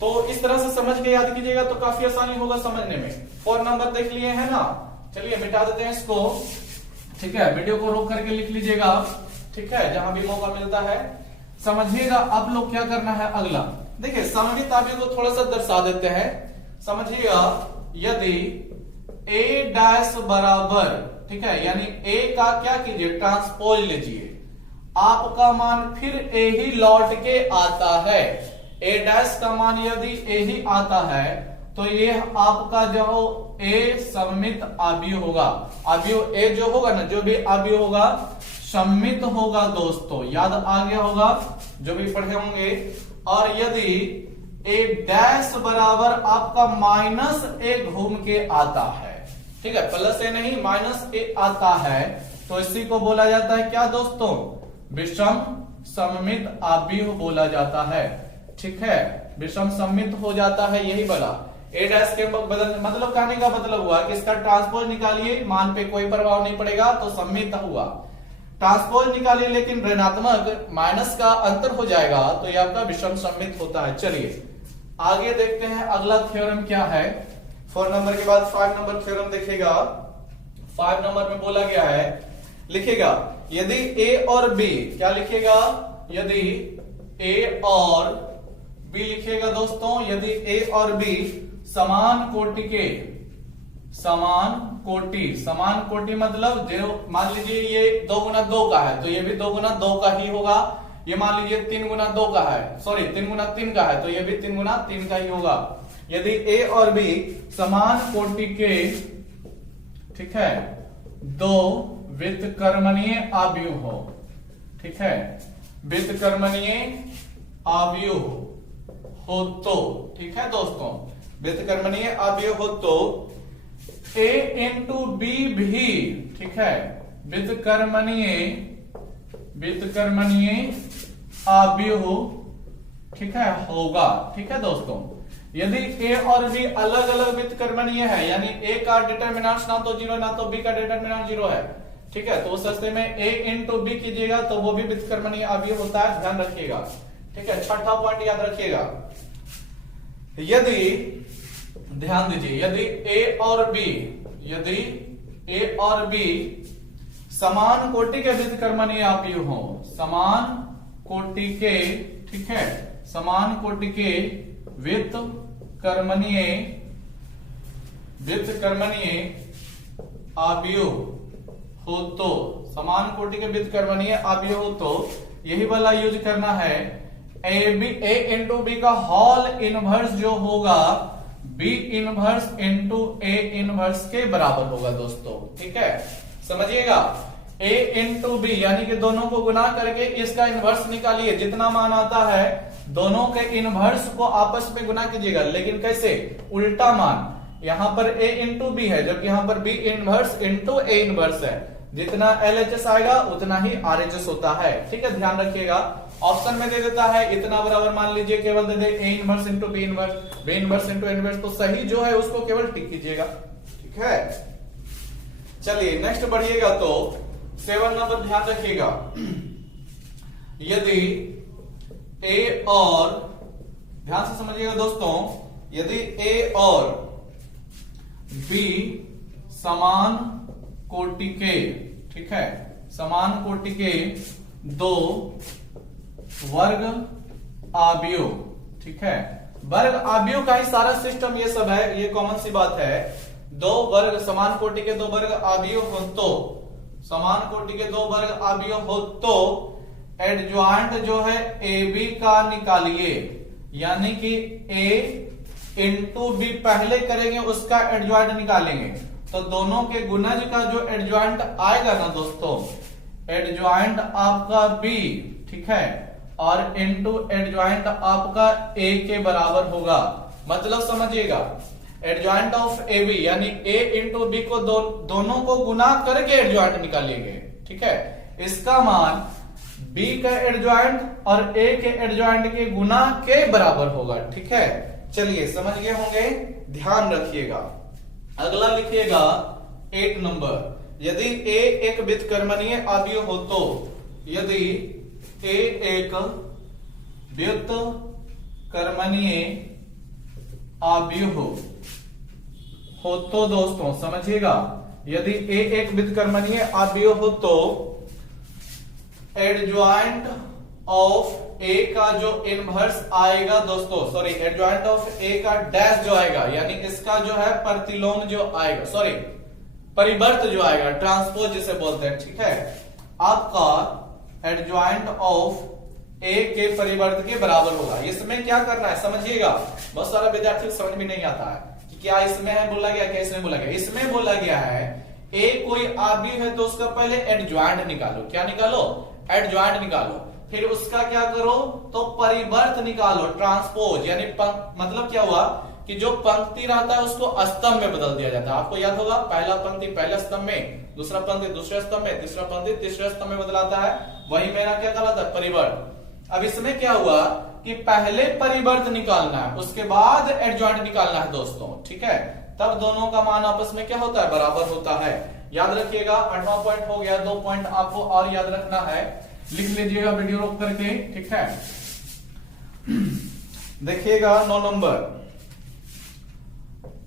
तो इस तरह से समझ के याद कीजिएगा तो काफी आसानी होगा समझने में। 4 नंबर देख लिए है ना, चलिए मिटा देते हैं इसको, ठीक है। वीडियो को रोक करके लिख लीजिएगा, ठीक है, जहां भी मौका मिलता है समझिएगा। अब लोग क्या करना है, अगला देखिए, सममित अवयव को थोड़ा सा दर्शा देते हैं, समझिएगा। यदि ए डैश बराबर, ठीक है, यानी ए का क्या कीजिए, ट्रांसपोज लीजिए, आपका मान फिर ए ही लौट के आता है। ए डैश का मान यदि ए ही आता है तो ये आपका जो ए सममित अवयव होगा। अवयव ए जो होगा ना, जो भी अवयव होगा सममित होगा दोस्तों, याद आ गया होगा जो भी पढ़े होंगे। और यदि ए डैश बराबर आपका माइनस ए घूम के आता है, ठीक है, प्लस ए नहीं माइनस ए आता है, तो इसी को बोला जाता है क्या दोस्तों, विषम सममित अवयव बोला जाता है। ठीक है, विषम सममित हो जाता है, यही बोला। ए डैश के बदल मतलब कहने का मतलब हुआ कि इसका ट्रांसपोज निकालिए, मान पे कोई प्रभाव नहीं पड़ेगा तो सममित हुआ। ट्रांसपोज निकालिए लेकिन ऋणात्मक माइनस का अंतर हो जाएगा तो यह आपका विषम सममित होता है। चलिए आगे देखते हैं अगला थ्योरम क्या है। 4 नंबर के बाद 5 नंबर थ्योरम देखिएगा। 5 नंबर में बोला गया है, लिखेगा यदि ए और बी, क्या लिखेगा, यदि ए और बी लिखेगा दोस्तों, यदि ए और बी समान कोटि के, समान कोटि मतलब जो मान लीजिए ये 2 गुना 2 का है तो ये भी 2 गुना 2 का ही होगा। ये मान लीजिए 3 गुना 2 का है, सॉरी 3 गुना 3 का है तो ये भी 3 गुना 3 का ही होगा। यदि ए और बी समान कोटि के, ठीक है, 2 व्युत्क्रमणीय अवयव हो, ठीक है, व्युत्क्रमणीय अवयव हो तो, ठीक है दोस्तों, व्युत्क्रमणीय अवयव हो तो ए इंटू बी भी, ठीक है, व्युत्क्रमणीय अवयव, ठीक है, होगा। ठीक है दोस्तों, यदि ए और बी अलग अलग व्युत्क्रमणीय है, यानी ए का डिटरमिनेंट ना तो 0 ना तो बी का डिटरमिनेंट 0 है, ठीक है, तो उस स्थिति में ए इंटू बी कीजिएगा तो वो भी व्युत्क्रमणीय अवयव होता है, ध्यान रखिएगा। ठीक है, छठा पॉइंट याद रखिएगा, यदि ध्यान दीजिए, यदि ए और बी समान कोटि के व्युत्क्रमणीय अवयव हो, समान कोटि के, ठीक है, समान कोटि के व्युत्क्रमणीय अवयव हो तो, समान कोटि के व्युत्क्रमणीय अवयव हो तो यही वाला यूज करना है। ए इंटू बी का होल इनवर्स जो होगा B inverse into A inverse के बराबर होगा दोस्तों। ठीक है, समझिएगा, ए इंटू बी यानी कि दोनों को गुना करके इसका इनवर्स निकालिए, जितना मान आता है दोनों के इनवर्स को आपस में गुना कीजिएगा, लेकिन कैसे, उल्टा मान। यहां पर ए इंटू बी है जबकि यहां पर B inverse into A inverse है, जितना एलएचएस आएगा उतना ही आरएचएस होता है। ठीक है, ध्यान रखिएगा, ऑप्शन में दे देता है इतना बराबर, मान लीजिए केवल दे दे A inverse into B inverse, B inverse into A inverse, तो सही जो है उसको केवल टिक कीजिएगा। ठीक है, चलिए नेक्स्ट बढ़िएगा तो 7 नंबर ध्यान रखिएगा, यदि ए और, ध्यान से समझिएगा दोस्तों, यदि ए और बी समान कोटि के, ठीक है, समान कोटि के 2 वर्ग अवयव, ठीक है, वर्ग अवयव का ही सारा सिस्टम ये सब है, ये कॉमन सी बात है। 2 वर्ग समान कोटि के 2 वर्ग अवयव हो तो, समान कोटि के 2 वर्ग अवयव हो तो एडजॉइंट जो है ए बी का निकालिए, यानी कि ए इंटू बी पहले करेंगे उसका एडजॉइंट निकालेंगे, तो दोनों के गुणज का जो एडजॉइंट आएगा ना दोस्तों, एडजॉइंट आपका बी, ठीक है, और इनटू एडजॉइंट आपका ए के बराबर होगा। मतलब समझिएगा, एडजॉइंट ऑफ ए बी यानी ए इंटू बी को दोनों को गुना करके एडजॉइंट निकालेंगे। ठीक है, इसका मान बी का एडजॉइंट और ए के एडजॉइंट के गुना के बराबर होगा। ठीक है, चलिए समझ गए होंगे, ध्यान रखिएगा। अगला लिखिएगा 8 नंबर, यदि ए एक व्युत्क्रमणीय अवयव हो तो, यदि ए एक व्युत्क्रमणीय अवयव हो तो दोस्तों समझिएगा, यदि ए एक व्युत्क्रमणीय अवयव हो तो एडजॉइंट ऑफ ए का जो इनवर्स आएगा दोस्तों, सॉरी एडजॉइंट ऑफ ए का डैश जो आएगा, यानी इसका जो है प्रतिलोम जो आएगा, सॉरी परिवर्त जो आएगा, ट्रांसपोज जिसे बोलते हैं। ठीक है, आपका एडजॉइंट ऑफ ए के परिवर्त के बराबर होगा। इसमें क्या करना है समझिएगा, बहुत सारा विद्यार्थी को समझ में नहीं आता है कि क्या इसमें है बोला गया, क्या इसमें बोला गया। इसमें बोला गया है ए कोई आव्यूह है तो उसका पहले एडज्वाइंट निकालो। क्या निकालो? एडज्वाइंट निकालो। फिर उसका क्या करो तो परिवर्त निकालो, ट्रांसपोज। यानी मतलब क्या हुआ कि जो पंक्ति रहता है उसको स्तंभ में बदल दिया जाता है। आपको याद होगा, पहला पंक्ति पहले स्तंभ में, दूसरा पंक्ति दूसरे स्तंभ में, तीसरा पंक्ति तीसरे स्तंभ में बदलाता है। वही मेरा क्या कहलाता है? परिवर्त। अब इसमें क्या हुआ कि पहले परिवर्त निकालना है, उसके बाद एडज्वाइंट निकालना है दोस्तों, ठीक है। तब दोनों का मान आपस में क्या होता है? बराबर होता है। याद रखिएगा, 8वां पॉइंट हो गया। 2 पॉइंट आपको और याद रखना है, लिख लीजिएगा वीडियो रोक करके, ठीक है। देखिएगा 9 नंबर,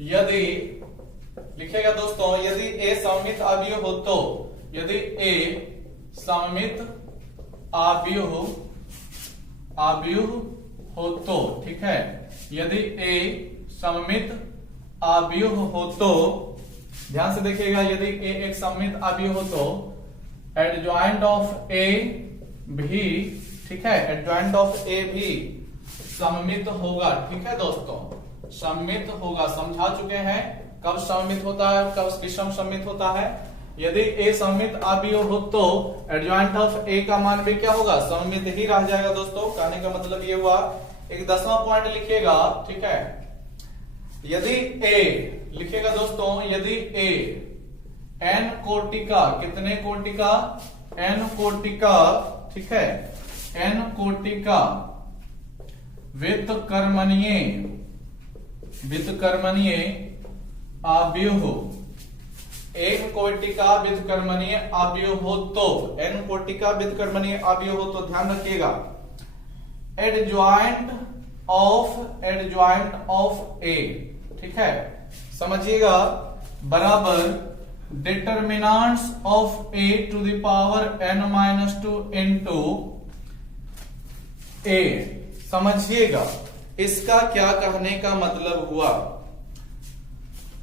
यदि लिखिएगा दोस्तों, यदि ए सममित अवयव हो तो, यदि ए सममित अवयव हो तो, ठीक है। यदि ए सममित अवयव हो तो, ध्यान से देखिएगा, यदि ए एक सममित अवयव हो तो एडज्वाइंट ऑफ ए भी, ठीक है, एडज्वाइंट ऑफ ए भी सममित होगा, ठीक है दोस्तों, सममित होगा। समझा चुके हैं कब सममित होता है, कब विषम सममित होता है। यदि ए सममित अवयव हो तो एडज्वाइंट ऑफ ए का मान भी क्या होगा? सममित ही रह जाएगा दोस्तों। कहने का मतलब ये हुआ। एक 10वां पॉइंट लिखिएगा, ठीक है। यदि ए लिखिएगा दोस्तों, यदि ए एन कोटि का, कितने कोटि का? एन कोटि का, ठीक है, एन कोटि का व्युत्क्रमणीय अवयव हो, एक कोटि का व्युत्क्रमणीय अवयव हो तो, एन कोटि का व्युत्क्रमणीय अवयव हो तो ध्यान रखिएगा, एडज्वाइंट ऑफ ए, ठीक है, समझिएगा, बराबर determinants of A to the power n-2 into A. समझिएगा इसका क्या कहने का मतलब हुआ।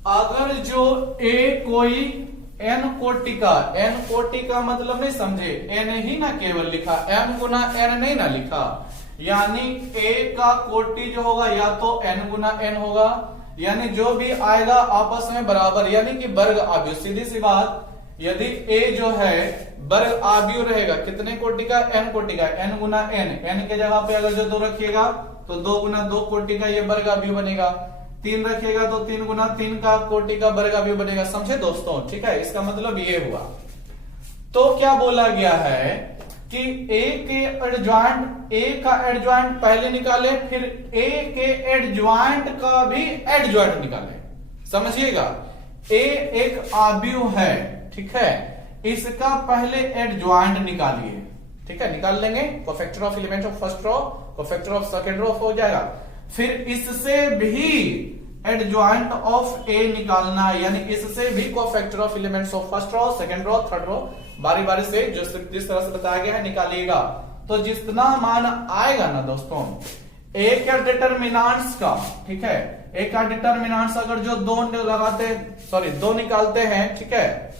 अगर जो ए कोई n कोटि का मतलब नहीं समझे, n ही ना केवल लिखा, m गुना n नहीं ना लिखा, यानी a का कोटि जो होगा या तो n गुना n होगा, यानी जो भी आएगा आपस में बराबर, यानी कि वर्ग आव्यूह। सीधी सी बात, यदि a जो है वर्ग आव्यूह रहेगा, कितने कोटि का? n कोटि का, n गुना n, n के जगह पे अगर जो 2 रखिएगा तो 2 गुना 2 कोटि का ये वर्ग आव्यूह बनेगा। 3 रखिएगा तो 3 गुना 3 का कोटि का वर्ग आव्यूह बनेगा। समझे दोस्तों, ठीक है। इसका मतलब ये हुआ। तो क्या बोला गया है कि ए के एडज्वाइंट, ए का एडज्वाइंट पहले निकाले, फिर ए के एडज्वाइंट का भी एडज्वाइंट निकाले। समझिएगा, ए एक अवयव है, ठीक है, इसका पहले एडज्वाइंट निकालिए, ठीक है, निकाल लेंगे। Cofactor of element of first row, cofactor of second row हो जाएगा। फिर इससे भी एडज्वाइंट ऑफ ए निकालना है, यानी इससे भी cofactor of elements of first row, second row, third row, बारी बारी से जिस तरह से बताया गया है निकालिएगा। तो जितना मान आएगा ना दोस्तों, ए का डिटर्मिनेंट्स का, ठीक है, ए का डिटर्मिनेंट्स अगर जो 2 निकालते हैं, ठीक है,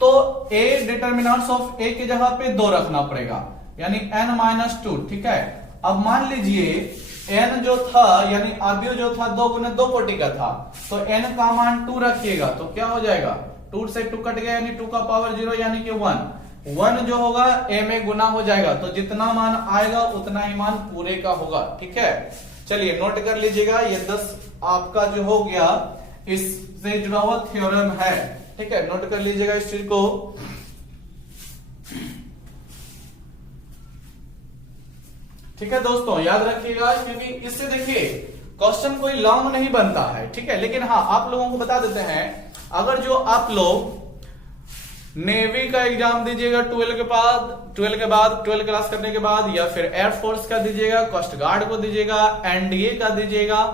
तो ए डिटर्मिनेंट्स ऑफ ए की जगह पे 2 रखना पड़ेगा, यानी n-2, ठीक है। अब मान लीजिए n जो था, यानी अवयव जो था 2 गुना 2 कोटि का था, तो n का मान 2 रखिएगा तो क्या हो जाएगा? 2 से 2 कट गया, यानी 2 का पावर 0, यानी कि 1। 1 जो होगा a में गुना हो जाएगा, तो जितना मान आएगा उतना ही मान पूरे का होगा, ठीक है। चलिए नोट कर लीजिएगा, ये 10 आपका जो हो गया इससे जुड़ा हुआ थ्योरम है, ठीक है, नोट कर लीजिएगा इस चीज को। ठीक है दोस्तों, याद रखिएगा, क्योंकि इससे देखिए क्वेश्चन कोई लॉन्ग नहीं बनता है, ठीक है। लेकिन हाँ, आप लोगों को बता देते हैं, अगर जो आप लोग नेवी का एग्जाम दीजिएगा 12 के बाद 12 क्लास करने के बाद, या फिर एयरफोर्स का दीजिएगा, कोस्ट गार्ड को दीजिएगा, एनडीए का दीजिएगा,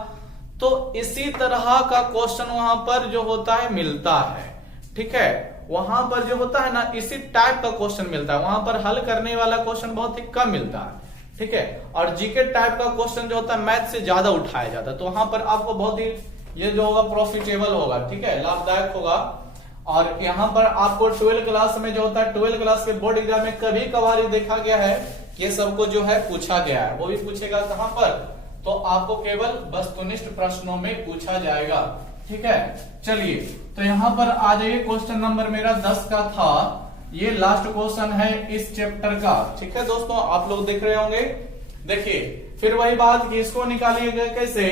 तो इसी तरह का क्वेश्चन वहां पर जो होता है मिलता है, ठीक है। वहां पर जो होता है ना, इसी टाइप का क्वेश्चन मिलता है, वहां पर हल करने वाला क्वेश्चन बहुत ही कम मिलता है, ठीक है। और जीके टाइप का क्वेश्चन जो होता है मैथ से ज्यादा उठाया जाता है, तो वहां पर आपको बहुत ही ये जो होगा प्रॉफिटेबल होगा, ठीक है, लाभदायक होगा। और यहाँ पर आपको 12 क्लास में जो होता है, 12 क्लास के बोर्ड एग्जाम में कभी कभार देखा गया है ये सबको जो है पूछा गया है, वो भी पूछेगा कहां पर, तो आपको केवल वस्तुनिष्ठ प्रश्नों में पूछा जाएगा। ठीक है, चलिए तो यहां पर आ जाइए, क्वेश्चन नंबर मेरा 10 का था, ये लास्ट क्वेश्चन है इस चैप्टर का। ठीक है दोस्तों, आप लोग देख रहे होंगे। देखिए फिर वही बात कि इसको निकालिएगा कैसे।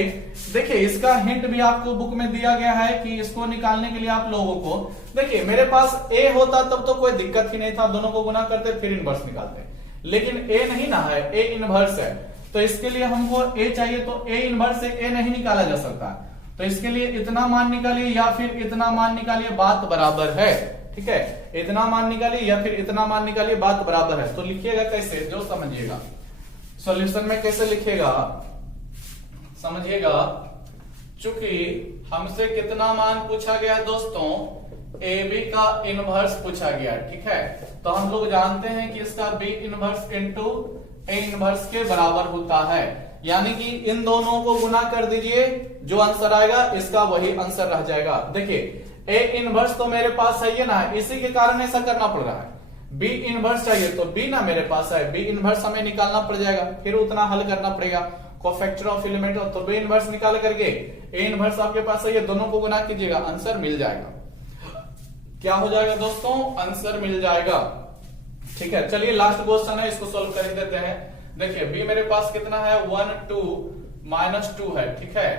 देखिए इसका हिंट भी आपको बुक में दिया गया है कि इसको निकालने के लिए आप लोगों को, देखिए मेरे पास ए होता तब तो कोई दिक्कत ही नहीं था, दोनों को गुना करते फिर इनवर्स निकालते, लेकिन ए नहीं ना है, ए इनवर्स है, तो इसके लिए हमको ए चाहिए, तो ए इनवर्स से ए नहीं निकाला जा सकता, तो इसके लिए इतना मान निकालिए या फिर इतना मान निकालिए, बात बराबर है। ठीक है, इतना मान निकालिए या फिर इतना मान निकालिए, बात बराबर है। तो लिखिएगा कैसे, जो समझिएगा सॉल्यूशन में कैसे लिखेगा समझिएगा। चूंकि हमसे कितना मान पूछा गया दोस्तों, ए बी का इनवर्स पूछा गया। ठीक है, तो हम लोग जानते हैं कि इसका B inverse into A inverse के बराबर होता है, यानी कि इन दोनों को गुना कर दीजिए, जो आंसर आएगा इसका वही आंसर रह जाएगा। देखिए ए इनवर्स तो मेरे पास है ना, इसी के कारण ऐसा करना पड़ रहा है। बी इनवर्स चाहिए तो बी ना मेरे पास है, बी इनवर्स हमें निकालना पड़ जाएगा, फिर उतना हल करना पड़ेगा कोफैक्टर ऑफ एलिमेंट, तो बी इनवर्स निकाल करके ए इनवर्स आपके पास है, ये दोनों को गुना कीजिएगा, आंसर मिल जाएगा। क्या हो जाएगा दोस्तों, आंसर मिल जाएगा। ठीक है, चलिए लास्ट क्वेश्चन है, इसको सोल्व कर देते हैं। देखिए बी मेरे पास कितना है, 1 2 -2 है। ठीक है,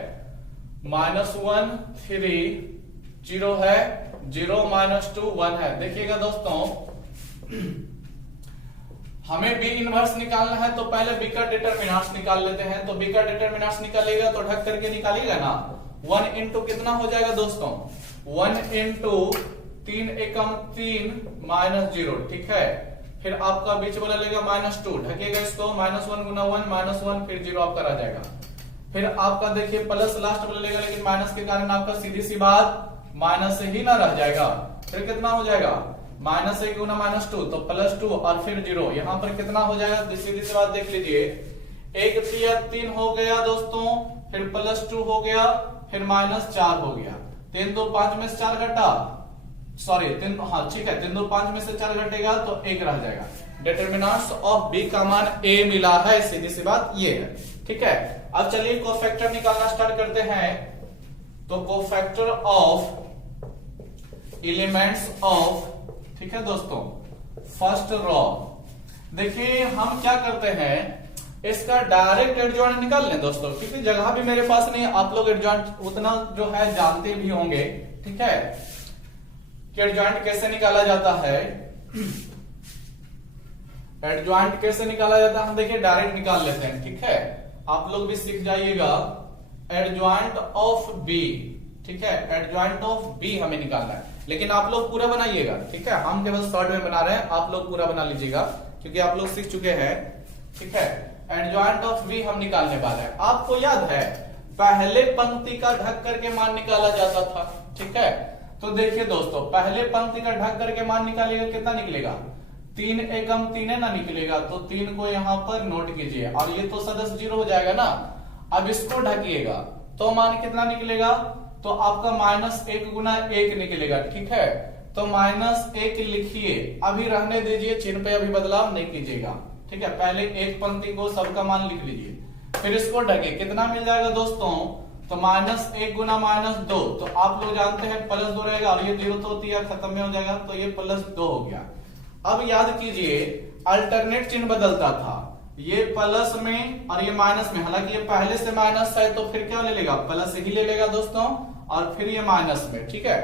-1 3 0 है, 0 -2 1 है। देखिएगा दोस्तों हमें बी इनवर्स निकालना है, तो पहले बी का डिटरमिनेंट्स निकाल लेते हैं। तो बी का डिटरमिनेंट्स निकालेगा तो ढक करके निकालिएगा ना, 1 इंटू कितना हो जाएगा दोस्तों, 1 इंटू 3 एकम 3 -0। ठीक है, फिर आपका बीच वाला लेगा -2, ढकेगा इसको, -1 गुना 1 -1, फिर 0 आपका रह जाएगा। फिर आपका देखिए प्लस लास्ट वाला लेगा, लेकिन माइनस के कारण आपका सीधी सी बात माइनस से ही ना रह जाएगा। फिर कितना हो जाएगा, -1 गुना -2 तो +2 और फिर 0, यहां पर कितना हो जाएगा, सीधी सी बात देख लीजिए, 1 3 हो गया दोस्तों, फिर +2 हो गया, फिर -4 हो गया, 3 2 5 में से 4 घटा, सॉरी 3, हाँ ठीक है, 3 2 5 में से 4 घटेगा तो 1 रह जाएगा। डिटरमिनेंट्स ऑफ बी का मान ए मिला है, सीधी सी बात ये है। ठीक है, अब चलिए कोफैक्टर निकालना स्टार्ट करते हैं। तो कोफैक्टर ऑफ एलिमेंट्स ऑफ, ठीक है दोस्तों, फर्स्ट रॉ। देखिए हम क्या करते हैं, इसका डायरेक्ट एडजॉइंट निकाल लें दोस्तों, क्योंकि जगह भी मेरे पास नहीं है, आप लोग एडजॉइंट उतना जो है जानते भी होंगे। ठीक है, कि एडजॉइंट कैसे निकाला जाता है, एडजॉइंट कैसे निकाला जाता है, हम देखिए डायरेक्ट निकाल लेते हैं। ठीक है, आप लोग भी सीख जाइएगा, एडजॉइंट ऑफ बी। ठीक है, एडजॉइंट ऑफ बी हमें निकालना है, लेकिन आप लोग पूरा बनाइएगा। ठीक है, हम केवल शॉर्ट में बना रहे हैं, आप लोग पूरा बना लीजिएगा, क्योंकि आप लोग सीख चुके हैं। ठीक है, एडजॉइंट ऑफ बी हम निकालने वाले हैं। आपको याद है पहले पंक्ति का ढक करके मान निकाला जाता था। ठीक है, तो देखिए दोस्तों, पहले पंक्ति का ढक करके मान निकालिएगा, कितना निकलेगा, 3 एकम 3 ना निकलेगा, तो 3 को यहां पर नोट कीजिए, और ये तो सदस्य 0 हो जाएगा ना। अब इसको ढकिएगा तो मान कितना निकलेगा, तो आपका -1 गुना 1 निकलेगा। ठीक है, तो -1 लिखिए, अभी रहने दीजिए, चिन्ह पे अभी बदलाव नहीं कीजिएगा। ठीक है, पहले एक पंक्ति को सबका मान लिख लीजिए, फिर इसको ढके, कितना मिल जाएगा दोस्तों, तो -1 गुना -2, तो आप लोग जानते हैं +2 रहेगा, और ये 0 तो होती है, खत्म में हो जाएगा, तो ये +2 हो गया। अब याद कीजिए अल्टरनेट चिन्ह बदलता था, ये प्लस में और ये माइनस में, हालांकि ये पहले से माइनस है, तो फिर क्या ले लेगा, प्लस ही ले लेगा दोस्तों, और फिर ये माइनस में। ठीक है,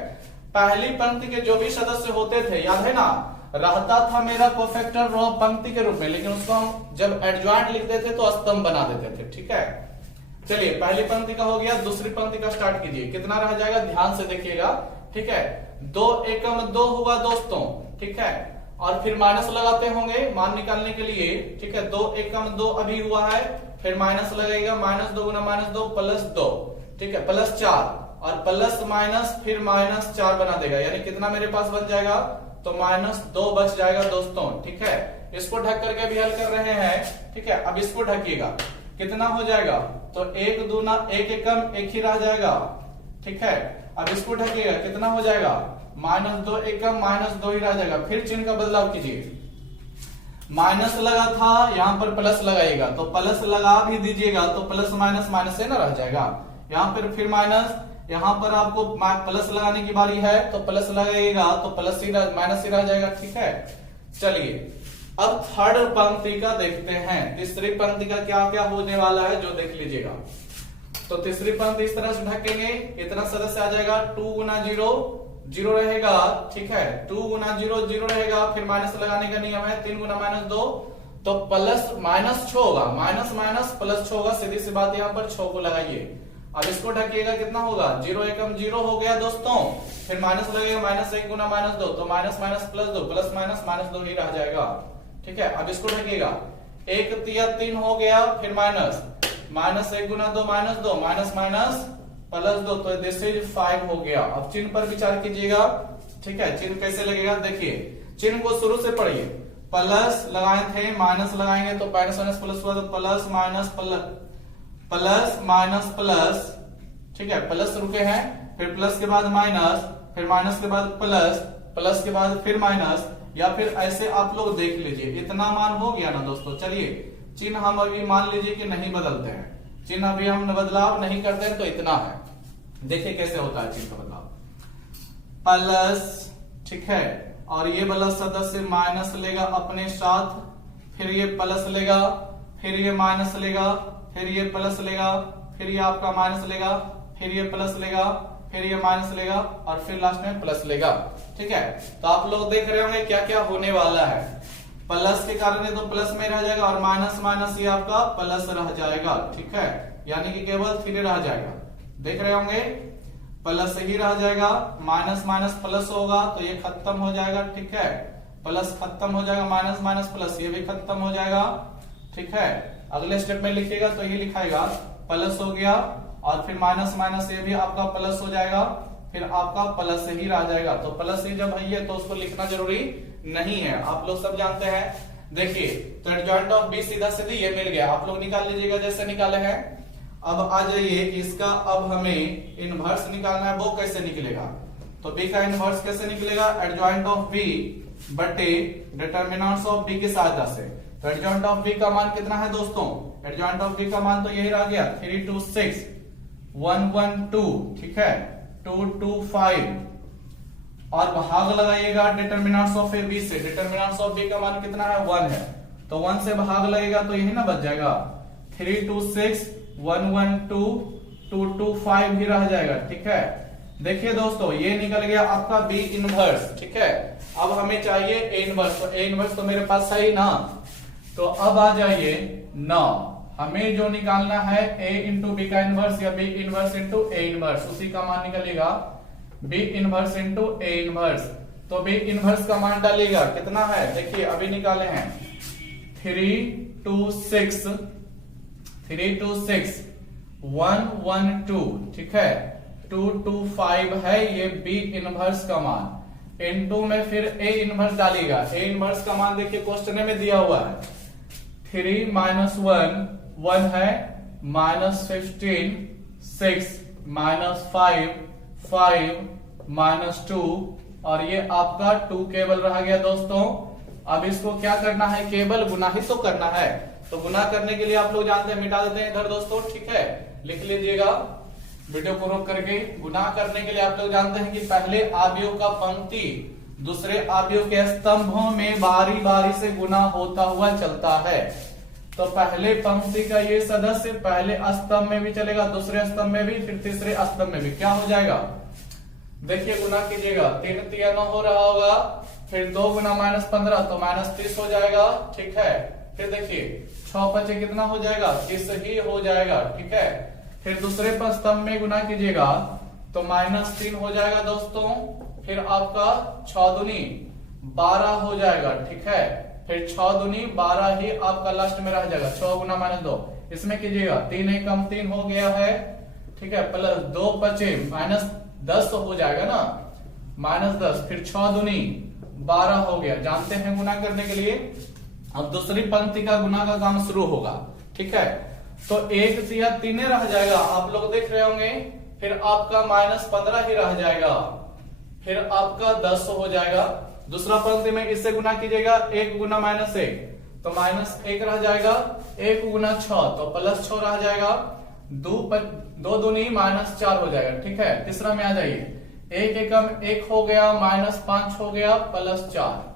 पहली पंक्ति के जो भी सदस्य होते थे, याद है ना, रहता था मेरा कोफैक्टर रॉ पंक्ति के रूप में, लेकिन उसको हम जब एडजॉइंट लिखते थे तो स्तंभ बना देते थे। ठीक है, चलिए पहली पंक्ति का हो गया, दूसरी पंक्ति का स्टार्ट कीजिए, कितना रह जाएगा, ध्यान से देखिएगा। ठीक है, 2 एकम 2 हुआ दोस्तों। ठीक है, और फिर माइनस लगाते होंगे मान निकालने के लिए। ठीक है, 2 एकम 2 अभी हुआ है, फिर माइनस लगेगा, -2 गुना -2 +2। ठीक है, +4 और प्लस माइनस फिर -4 बना देगा, यानी कितना मेरे पास बन जाएगा, तो -2 बच जाएगा दोस्तों। ठीक है, इसको ढक करके भी हल कर रहे हैं। ठीक है, अब इसको ढकिएगा, कितना हो जाएगा, तो 1 दूना 1 एकम 1 ही रह जाएगा। ठीक है, अब इसको ढकिएगा, कितना हो जाएगा, -2 एकम -2 ही रह जाएगा। फिर चिन्ह का बदलाव कीजिए, माइनस लगा था, यहाँ पर प्लस लगाइएगा, तो प्लस लगा भी दीजिएगा तो प्लस माइनस माइनस से ना रह जाएगा। यहाँ पर फिर माइनस, यहाँ पर आपको प्लस लगाने की बारी है तो प्लस लगाइएगा तो प्लस ही माइनस ही रह जाएगा। ठीक है, चलिए अब थर्ड पंक्ति का देखते हैं। तीसरी पंक्ति का क्या क्या होने वाला है जो देख लीजिएगा। तो तीसरी पंक्ति इस तरह से ढकेंगे, इतना सदस्य आ जाएगा, 2 गुना 0 0 रहेगा। ठीक है, 2 गुना 0 0 रहेगा, फिर माइनस लगाने का नियम है, 3 गुना माइनस 2 तो प्लस माइनस 6 होगा, माइनस माइनस प्लस 6 होगा, सीधी सी बात, यहाँ पर 6 को लगाइए। अब इसको ढकिएगा, कितना होगा, 0 एकम 0 हो गया दोस्तों, फिर माइनस लगेगा, माइनस 1 गुना माइनस 2 तो minus minus plus 2 plus minus minus 2 ही रह जाएगा। ठीक है, अब इसको ढकिएगा, 1 तिया 3 हो गया, फिर माइनस माइनस 1 गुना 2 माइनस 2 माइनस माइनस प्लस 2 तो दिस इज 5 हो गया। अब चिन्ह पर विचार कीजिएगा। ठीक है, चिन्ह कैसे लगेगा, देखिए चिन्ह को शुरू से पढ़िए, प्लस लगाए थे माइनस लगाएंगे तो माइनस माइनस प्लस हुआ तो plus minus plus minus plus. ठीक है, प्लस रुके हैं, फिर प्लस के बाद माइनस, फिर माइनस के बाद प्लस, प्लस के बाद फिर माइनस, या फिर ऐसे आप लोग देख लीजिए। इतना मान हो गया ना दोस्तों। चलिए चिन्ह हम अभी मान लीजिए कि नहीं बदलते हैं, चिन्ह अभी हम बदलाव नहीं करते हैं, तो इतना है। देखिए कैसे होता है चिन्ह का बदलाव, प्लस, ठीक है, और ये वाला सदस्य माइनस लेगा अपने साथ, फिर ये प्लस लेगा, फिर ये माइनस लेगा, फिर ये प्लस लेगा, फिर ये आपका माइनस लेगा, फिर ये प्लस लेगा, फिर ये माइनस लेगा, और फिर लास्ट में प्लस लेगा। ठीक है, तो आप लोग देख रहे होंगे क्या क्या होने वाला है। प्लस के कारण ये तो प्लस में रह जाएगा, और माइनस माइनस ये आपका प्लस रह जाएगा। ठीक है, यानी कि केवल 3 रह जाएगा। देख रहे होंगे, प्लस ही रह जाएगा, माइनस माइनस प्लस होगा तो ये खत्म हो जाएगा। ठीक है, प्लस खत्म हो जाएगा, माइनस माइनस प्लस ये भी खत्म हो जाएगा। ठीक है, अगले स्टेप में लिखिएगा तो ये लिखाएगा प्लस हो गया, और फिर माइनस माइनस ये भी आपका प्लस हो जाएगा, फिर आपका प्लस ही रह जाएगा। तो प्लस ही जब है तो उसको लिखना जरूरी नहीं है, आप लोग सब जानते हैं। देखिए तो एडजॉइंट ऑफ बी सीधा सीधी ये मिल गया, आप लोग निकाल लीजिएगा जैसे निकाले हैं। अब आ जाइए इसका, अब हमें इनवर्स निकालना है, वो कैसे निकलेगा। तो बी का इनवर्स कैसे निकलेगा, एडजॉइंट ऑफ बी बटे डिटर्मिनेंट्स ऑफ बी की सहायता से। तो एडजॉइंट ऑफ बी का मान कितना है दोस्तों, एडजॉइंट ऑफ बी का मान तो यही रह गया 3 2 6 1 1 2। ठीक है, 2 2 5, और भाग लगाइएगा डिटर्मिनेंट्स ऑफ ए बी से। डिटर्मिनेंट्स ऑफ बी का मान कितना है, 1 है, तो 1 से भाग लगेगा तो यही ना बच जाएगा, 3 2 6 1 1 2 2 2 5 भी रह जाएगा। ठीक है, देखिए दोस्तों ये निकल गया आपका बी इनवर्स। ठीक है, अब हमें चाहिए ए इनवर्स, तो ए इनवर्स तो मेरे पास है ही ना, तो अब आ जाइए ना, हमें जो निकालना है a इंटू बी का इनवर्स, या B inverse into A inverse, उसी का मान निकलेगा B inverse into A inverse. तो बी इनवर्स का मान डालिएगा, कितना है देखिए अभी निकाले हैं 3 2 6 3 2 6 1 1 2। ठीक है, 2 2 5 है ये बी इनवर्स का मान, इनटू में फिर ए इनवर्स डालिएगा। ए इनवर्स का मान देखिए क्वेश्चन में दिया हुआ है, 3 माइनस 1 1 है, माइनस 15 6 माइनस 5 5 माइनस 2, और ये आपका 2 केवल रह गया दोस्तों। अब इसको क्या करना है, केवल गुना ही तो करना है, तो गुना करने के लिए आप लोग जानते हैं, मिटा देते हैं इधर दोस्तों। ठीक है, लिख लीजिएगा वीडियो को रोक करके। गुना करने के लिए आप लोग जानते हैं कि पहले अवयव का पंक्ति दूसरे अवयव के स्तंभों में बारी बारी से गुना होता हुआ चलता है। तो पहले पंक्ति का ये सदस्य पहले स्तंभ में भी चलेगा, दूसरे स्तंभ में भी, फिर तीसरे स्तंभ में भी। क्या हो जाएगा, देखिए गुना कीजिएगा, 3 3 9 हो रहा होगा, फिर 2 गुना माइनस 15 तो माइनस 30 हो जाएगा। ठीक है, फिर देखिए 6 5 कितना हो जाएगा, 30 ही हो जाएगा। ठीक है, फिर दूसरे पर स्तंभ में गुना कीजिएगा तो माइनस 3 हो जाएगा दोस्तों, फिर आपका 6 दूनी 12 हो जाएगा। ठीक है, फिर 6 दूनी 12 ही आपका लास्ट में रह जाएगा, 6 गुना माइनस 2 इसमें कीजिएगा, 3 1 कम 3 हो गया है। ठीक है, प्लस 2 5 माइनस 10 हो जाएगा ना, माइनस 10, फिर 6 दूनी 12 हो गया। जानते हैं गुना करने के लिए। अब दूसरी पंक्ति का गुना का काम शुरू होगा। ठीक है, तो 1 से 3 रह जाएगा, आप लोग देख रहे होंगे, फिर आपका माइनस 15 ही रह जाएगा, फिर आपका 10 हो जाएगा। दूसरा पंक्ति में इससे गुना कीजिएगा, 1 गुना माइनस 1 तो -1 रह जाएगा, 1 गुना 6 तो +6 रह जाएगा, 2 दूनी -4 हो जाएगा। ठीक है, तीसरा में आ जाइए, 1 एकम 1 हो गया, -5 हो गया, +4।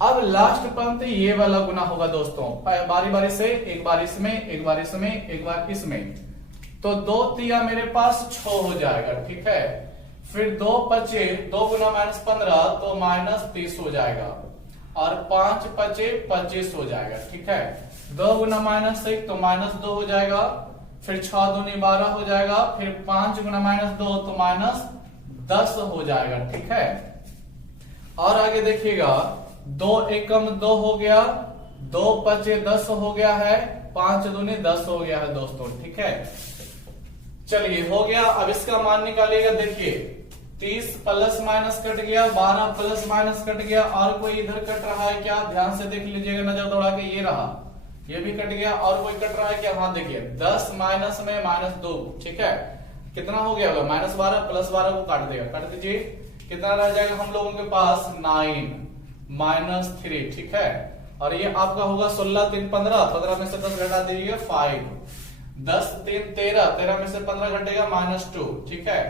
अब लास्ट पंक्ति ये वाला गुना होगा दोस्तों, बारी बारी से, एक बार इसमें, एक बार इसमें, एक बार इसमें। तो 2 तिया मेरे पास 6 हो जाएगा। ठीक है, फिर 2 पचे, 2 गुना -15 तो -30 हो जाएगा, और 5 पचे 25 हो जाएगा। ठीक है, 2 गुना -1 तो -2 हो जाएगा, फिर 6 दूनी 12 हो जाएगा, फिर 5 गुना -2 तो -10 हो जाएगा। ठीक है, और आगे देखिएगा, 2 एकम 2 हो गया, 2 पचे 10 हो गया है, 5 दूनी 10 हो गया है दोस्तों। ठीक है, चलिए हो गया। अब इसका मान निकालिएगा। देखिए 30 प्लस माइनस कट गया, 12 प्लस माइनस कट गया, और कोई इधर कट रहा है क्या? ध्यान से देख लीजिएगा, नजर दौड़ा के, ये रहा, ये भी कट गया, और कोई कट रहा है क्या? हाँ देखिए, 10 माइनस में -2। ठीक है, कितना हो गया होगा? -12 प्लस 12 को काट देगा, काट दीजिए, कितना रह जाएगा हम लोगों के पास? 9 -3। ठीक है, और ये आपका होगा 16 3 15, 15 में से 10 घटा दीजिए 5, 10 3 13, 13 में से 15 घटेगा -2। ठीक है,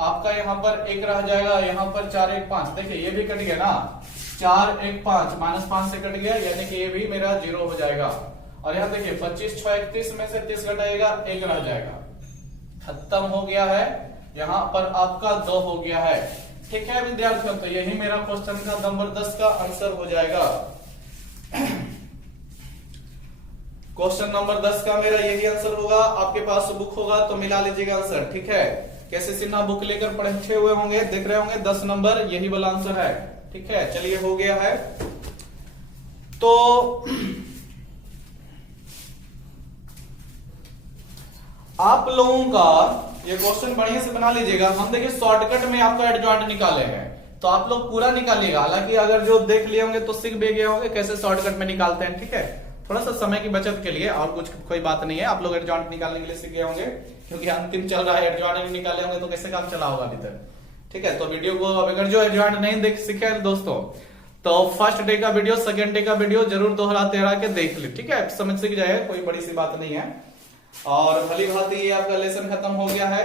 आपका यहाँ पर 1 रह जाएगा, यहाँ पर 4 1 5, देखिए ये भी कट गया ना, 4 1 5, -5 से कट गया, यानी कि ये भी मेरा 0 हो जाएगा। और यहाँ देखिए 25 6 31 में से 30 घटाएगा, 1 रह जाएगा, खत्म हो गया है। यहाँ पर आपका 2 हो गया है। ठीक है विद्यार्थियों, तो यही मेरा क्वेश्चन का नंबर 10 का आंसर हो जाएगा। क्वेश्चन नंबर 10 का मेरा यही आंसर होगा। आपके पास बुक होगा तो मिला लीजिएगा आंसर। ठीक है, कैसे सिन्हा बुक लेकर बैठे हुए होंगे, देख रहे होंगे, 10 नंबर यही वाला आंसर है। ठीक है, चलिए हो गया है। तो आप लोगों का ये क्वेश्चन बढ़िया से बना लीजिएगा। हम देखिए शॉर्टकट में आपका एडजॉइंट निकाले हैं, तो आप लोग पूरा निकालिएगा। हालांकि अगर जो देख लिए होंगे तो सीख भी गए होंगे कैसे शॉर्टकट में निकालते हैं। ठीक है, थोड़ा सा समय की बचत के लिए, और कुछ कोई बात नहीं है। आप लोग एडजॉइंट निकालने के लिए सीख गए होंगे, क्योंकि अंतिम चल रहा है, एडजॉइंट नहीं निकाले होंगे तो कैसे काम चला होगा अभी तक। ठीक है, तो वीडियो को अगर जो एडजॉइंट नहीं देख सीखे दोस्तों, तो फर्स्ट डे का वीडियो, सेकंड डे का वीडियो जरूर दोहरा के देख ले। ठीक है, समझ सीख जाए, कोई बड़ी सी बात नहीं है। और भली भांति ये आपका लेसन खत्म हो गया है।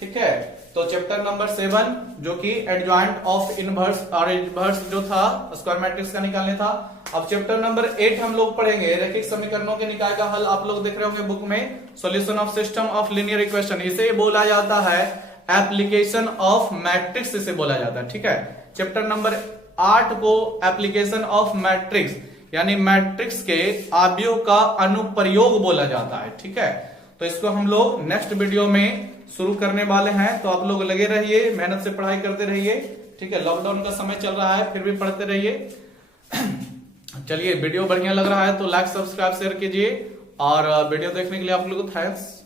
ठीक है, तो चैप्टर नंबर 7 जो कि एडजॉइंट ऑफ इनवर्स और इनवर्स जो था स्क्वायर मैट्रिक्स का निकालने था। अब चैप्टर नंबर 8 हम लोग पढ़ेंगे रैखिक समीकरणों के निकाय का हल। आप लोग देख रहे होंगे बुक में, solution of system of linear equation, इसे बोला जाता है एप्लीकेशन ऑफ मैट्रिक्स, इसे बोला जाता है। ठीक है, चैप्टर नंबर 8 को एप्लीकेशन ऑफ मैट्रिक्स यानी मैट्रिक्स के आव्यूह का अनुप्रयोग बोला जाता है। ठीक है, तो इसको हम लोग नेक्स्ट वीडियो में शुरू करने वाले हैं। तो आप लोग लगे रहिए, मेहनत से पढ़ाई करते रहिए। ठीक है, लॉकडाउन का समय चल रहा है, फिर भी पढ़ते रहिए। चलिए, वीडियो बढ़िया लग रहा है तो लाइक सब्सक्राइब शेयर कीजिए, और वीडियो देखने के लिए आप लोगों को थैंक्स।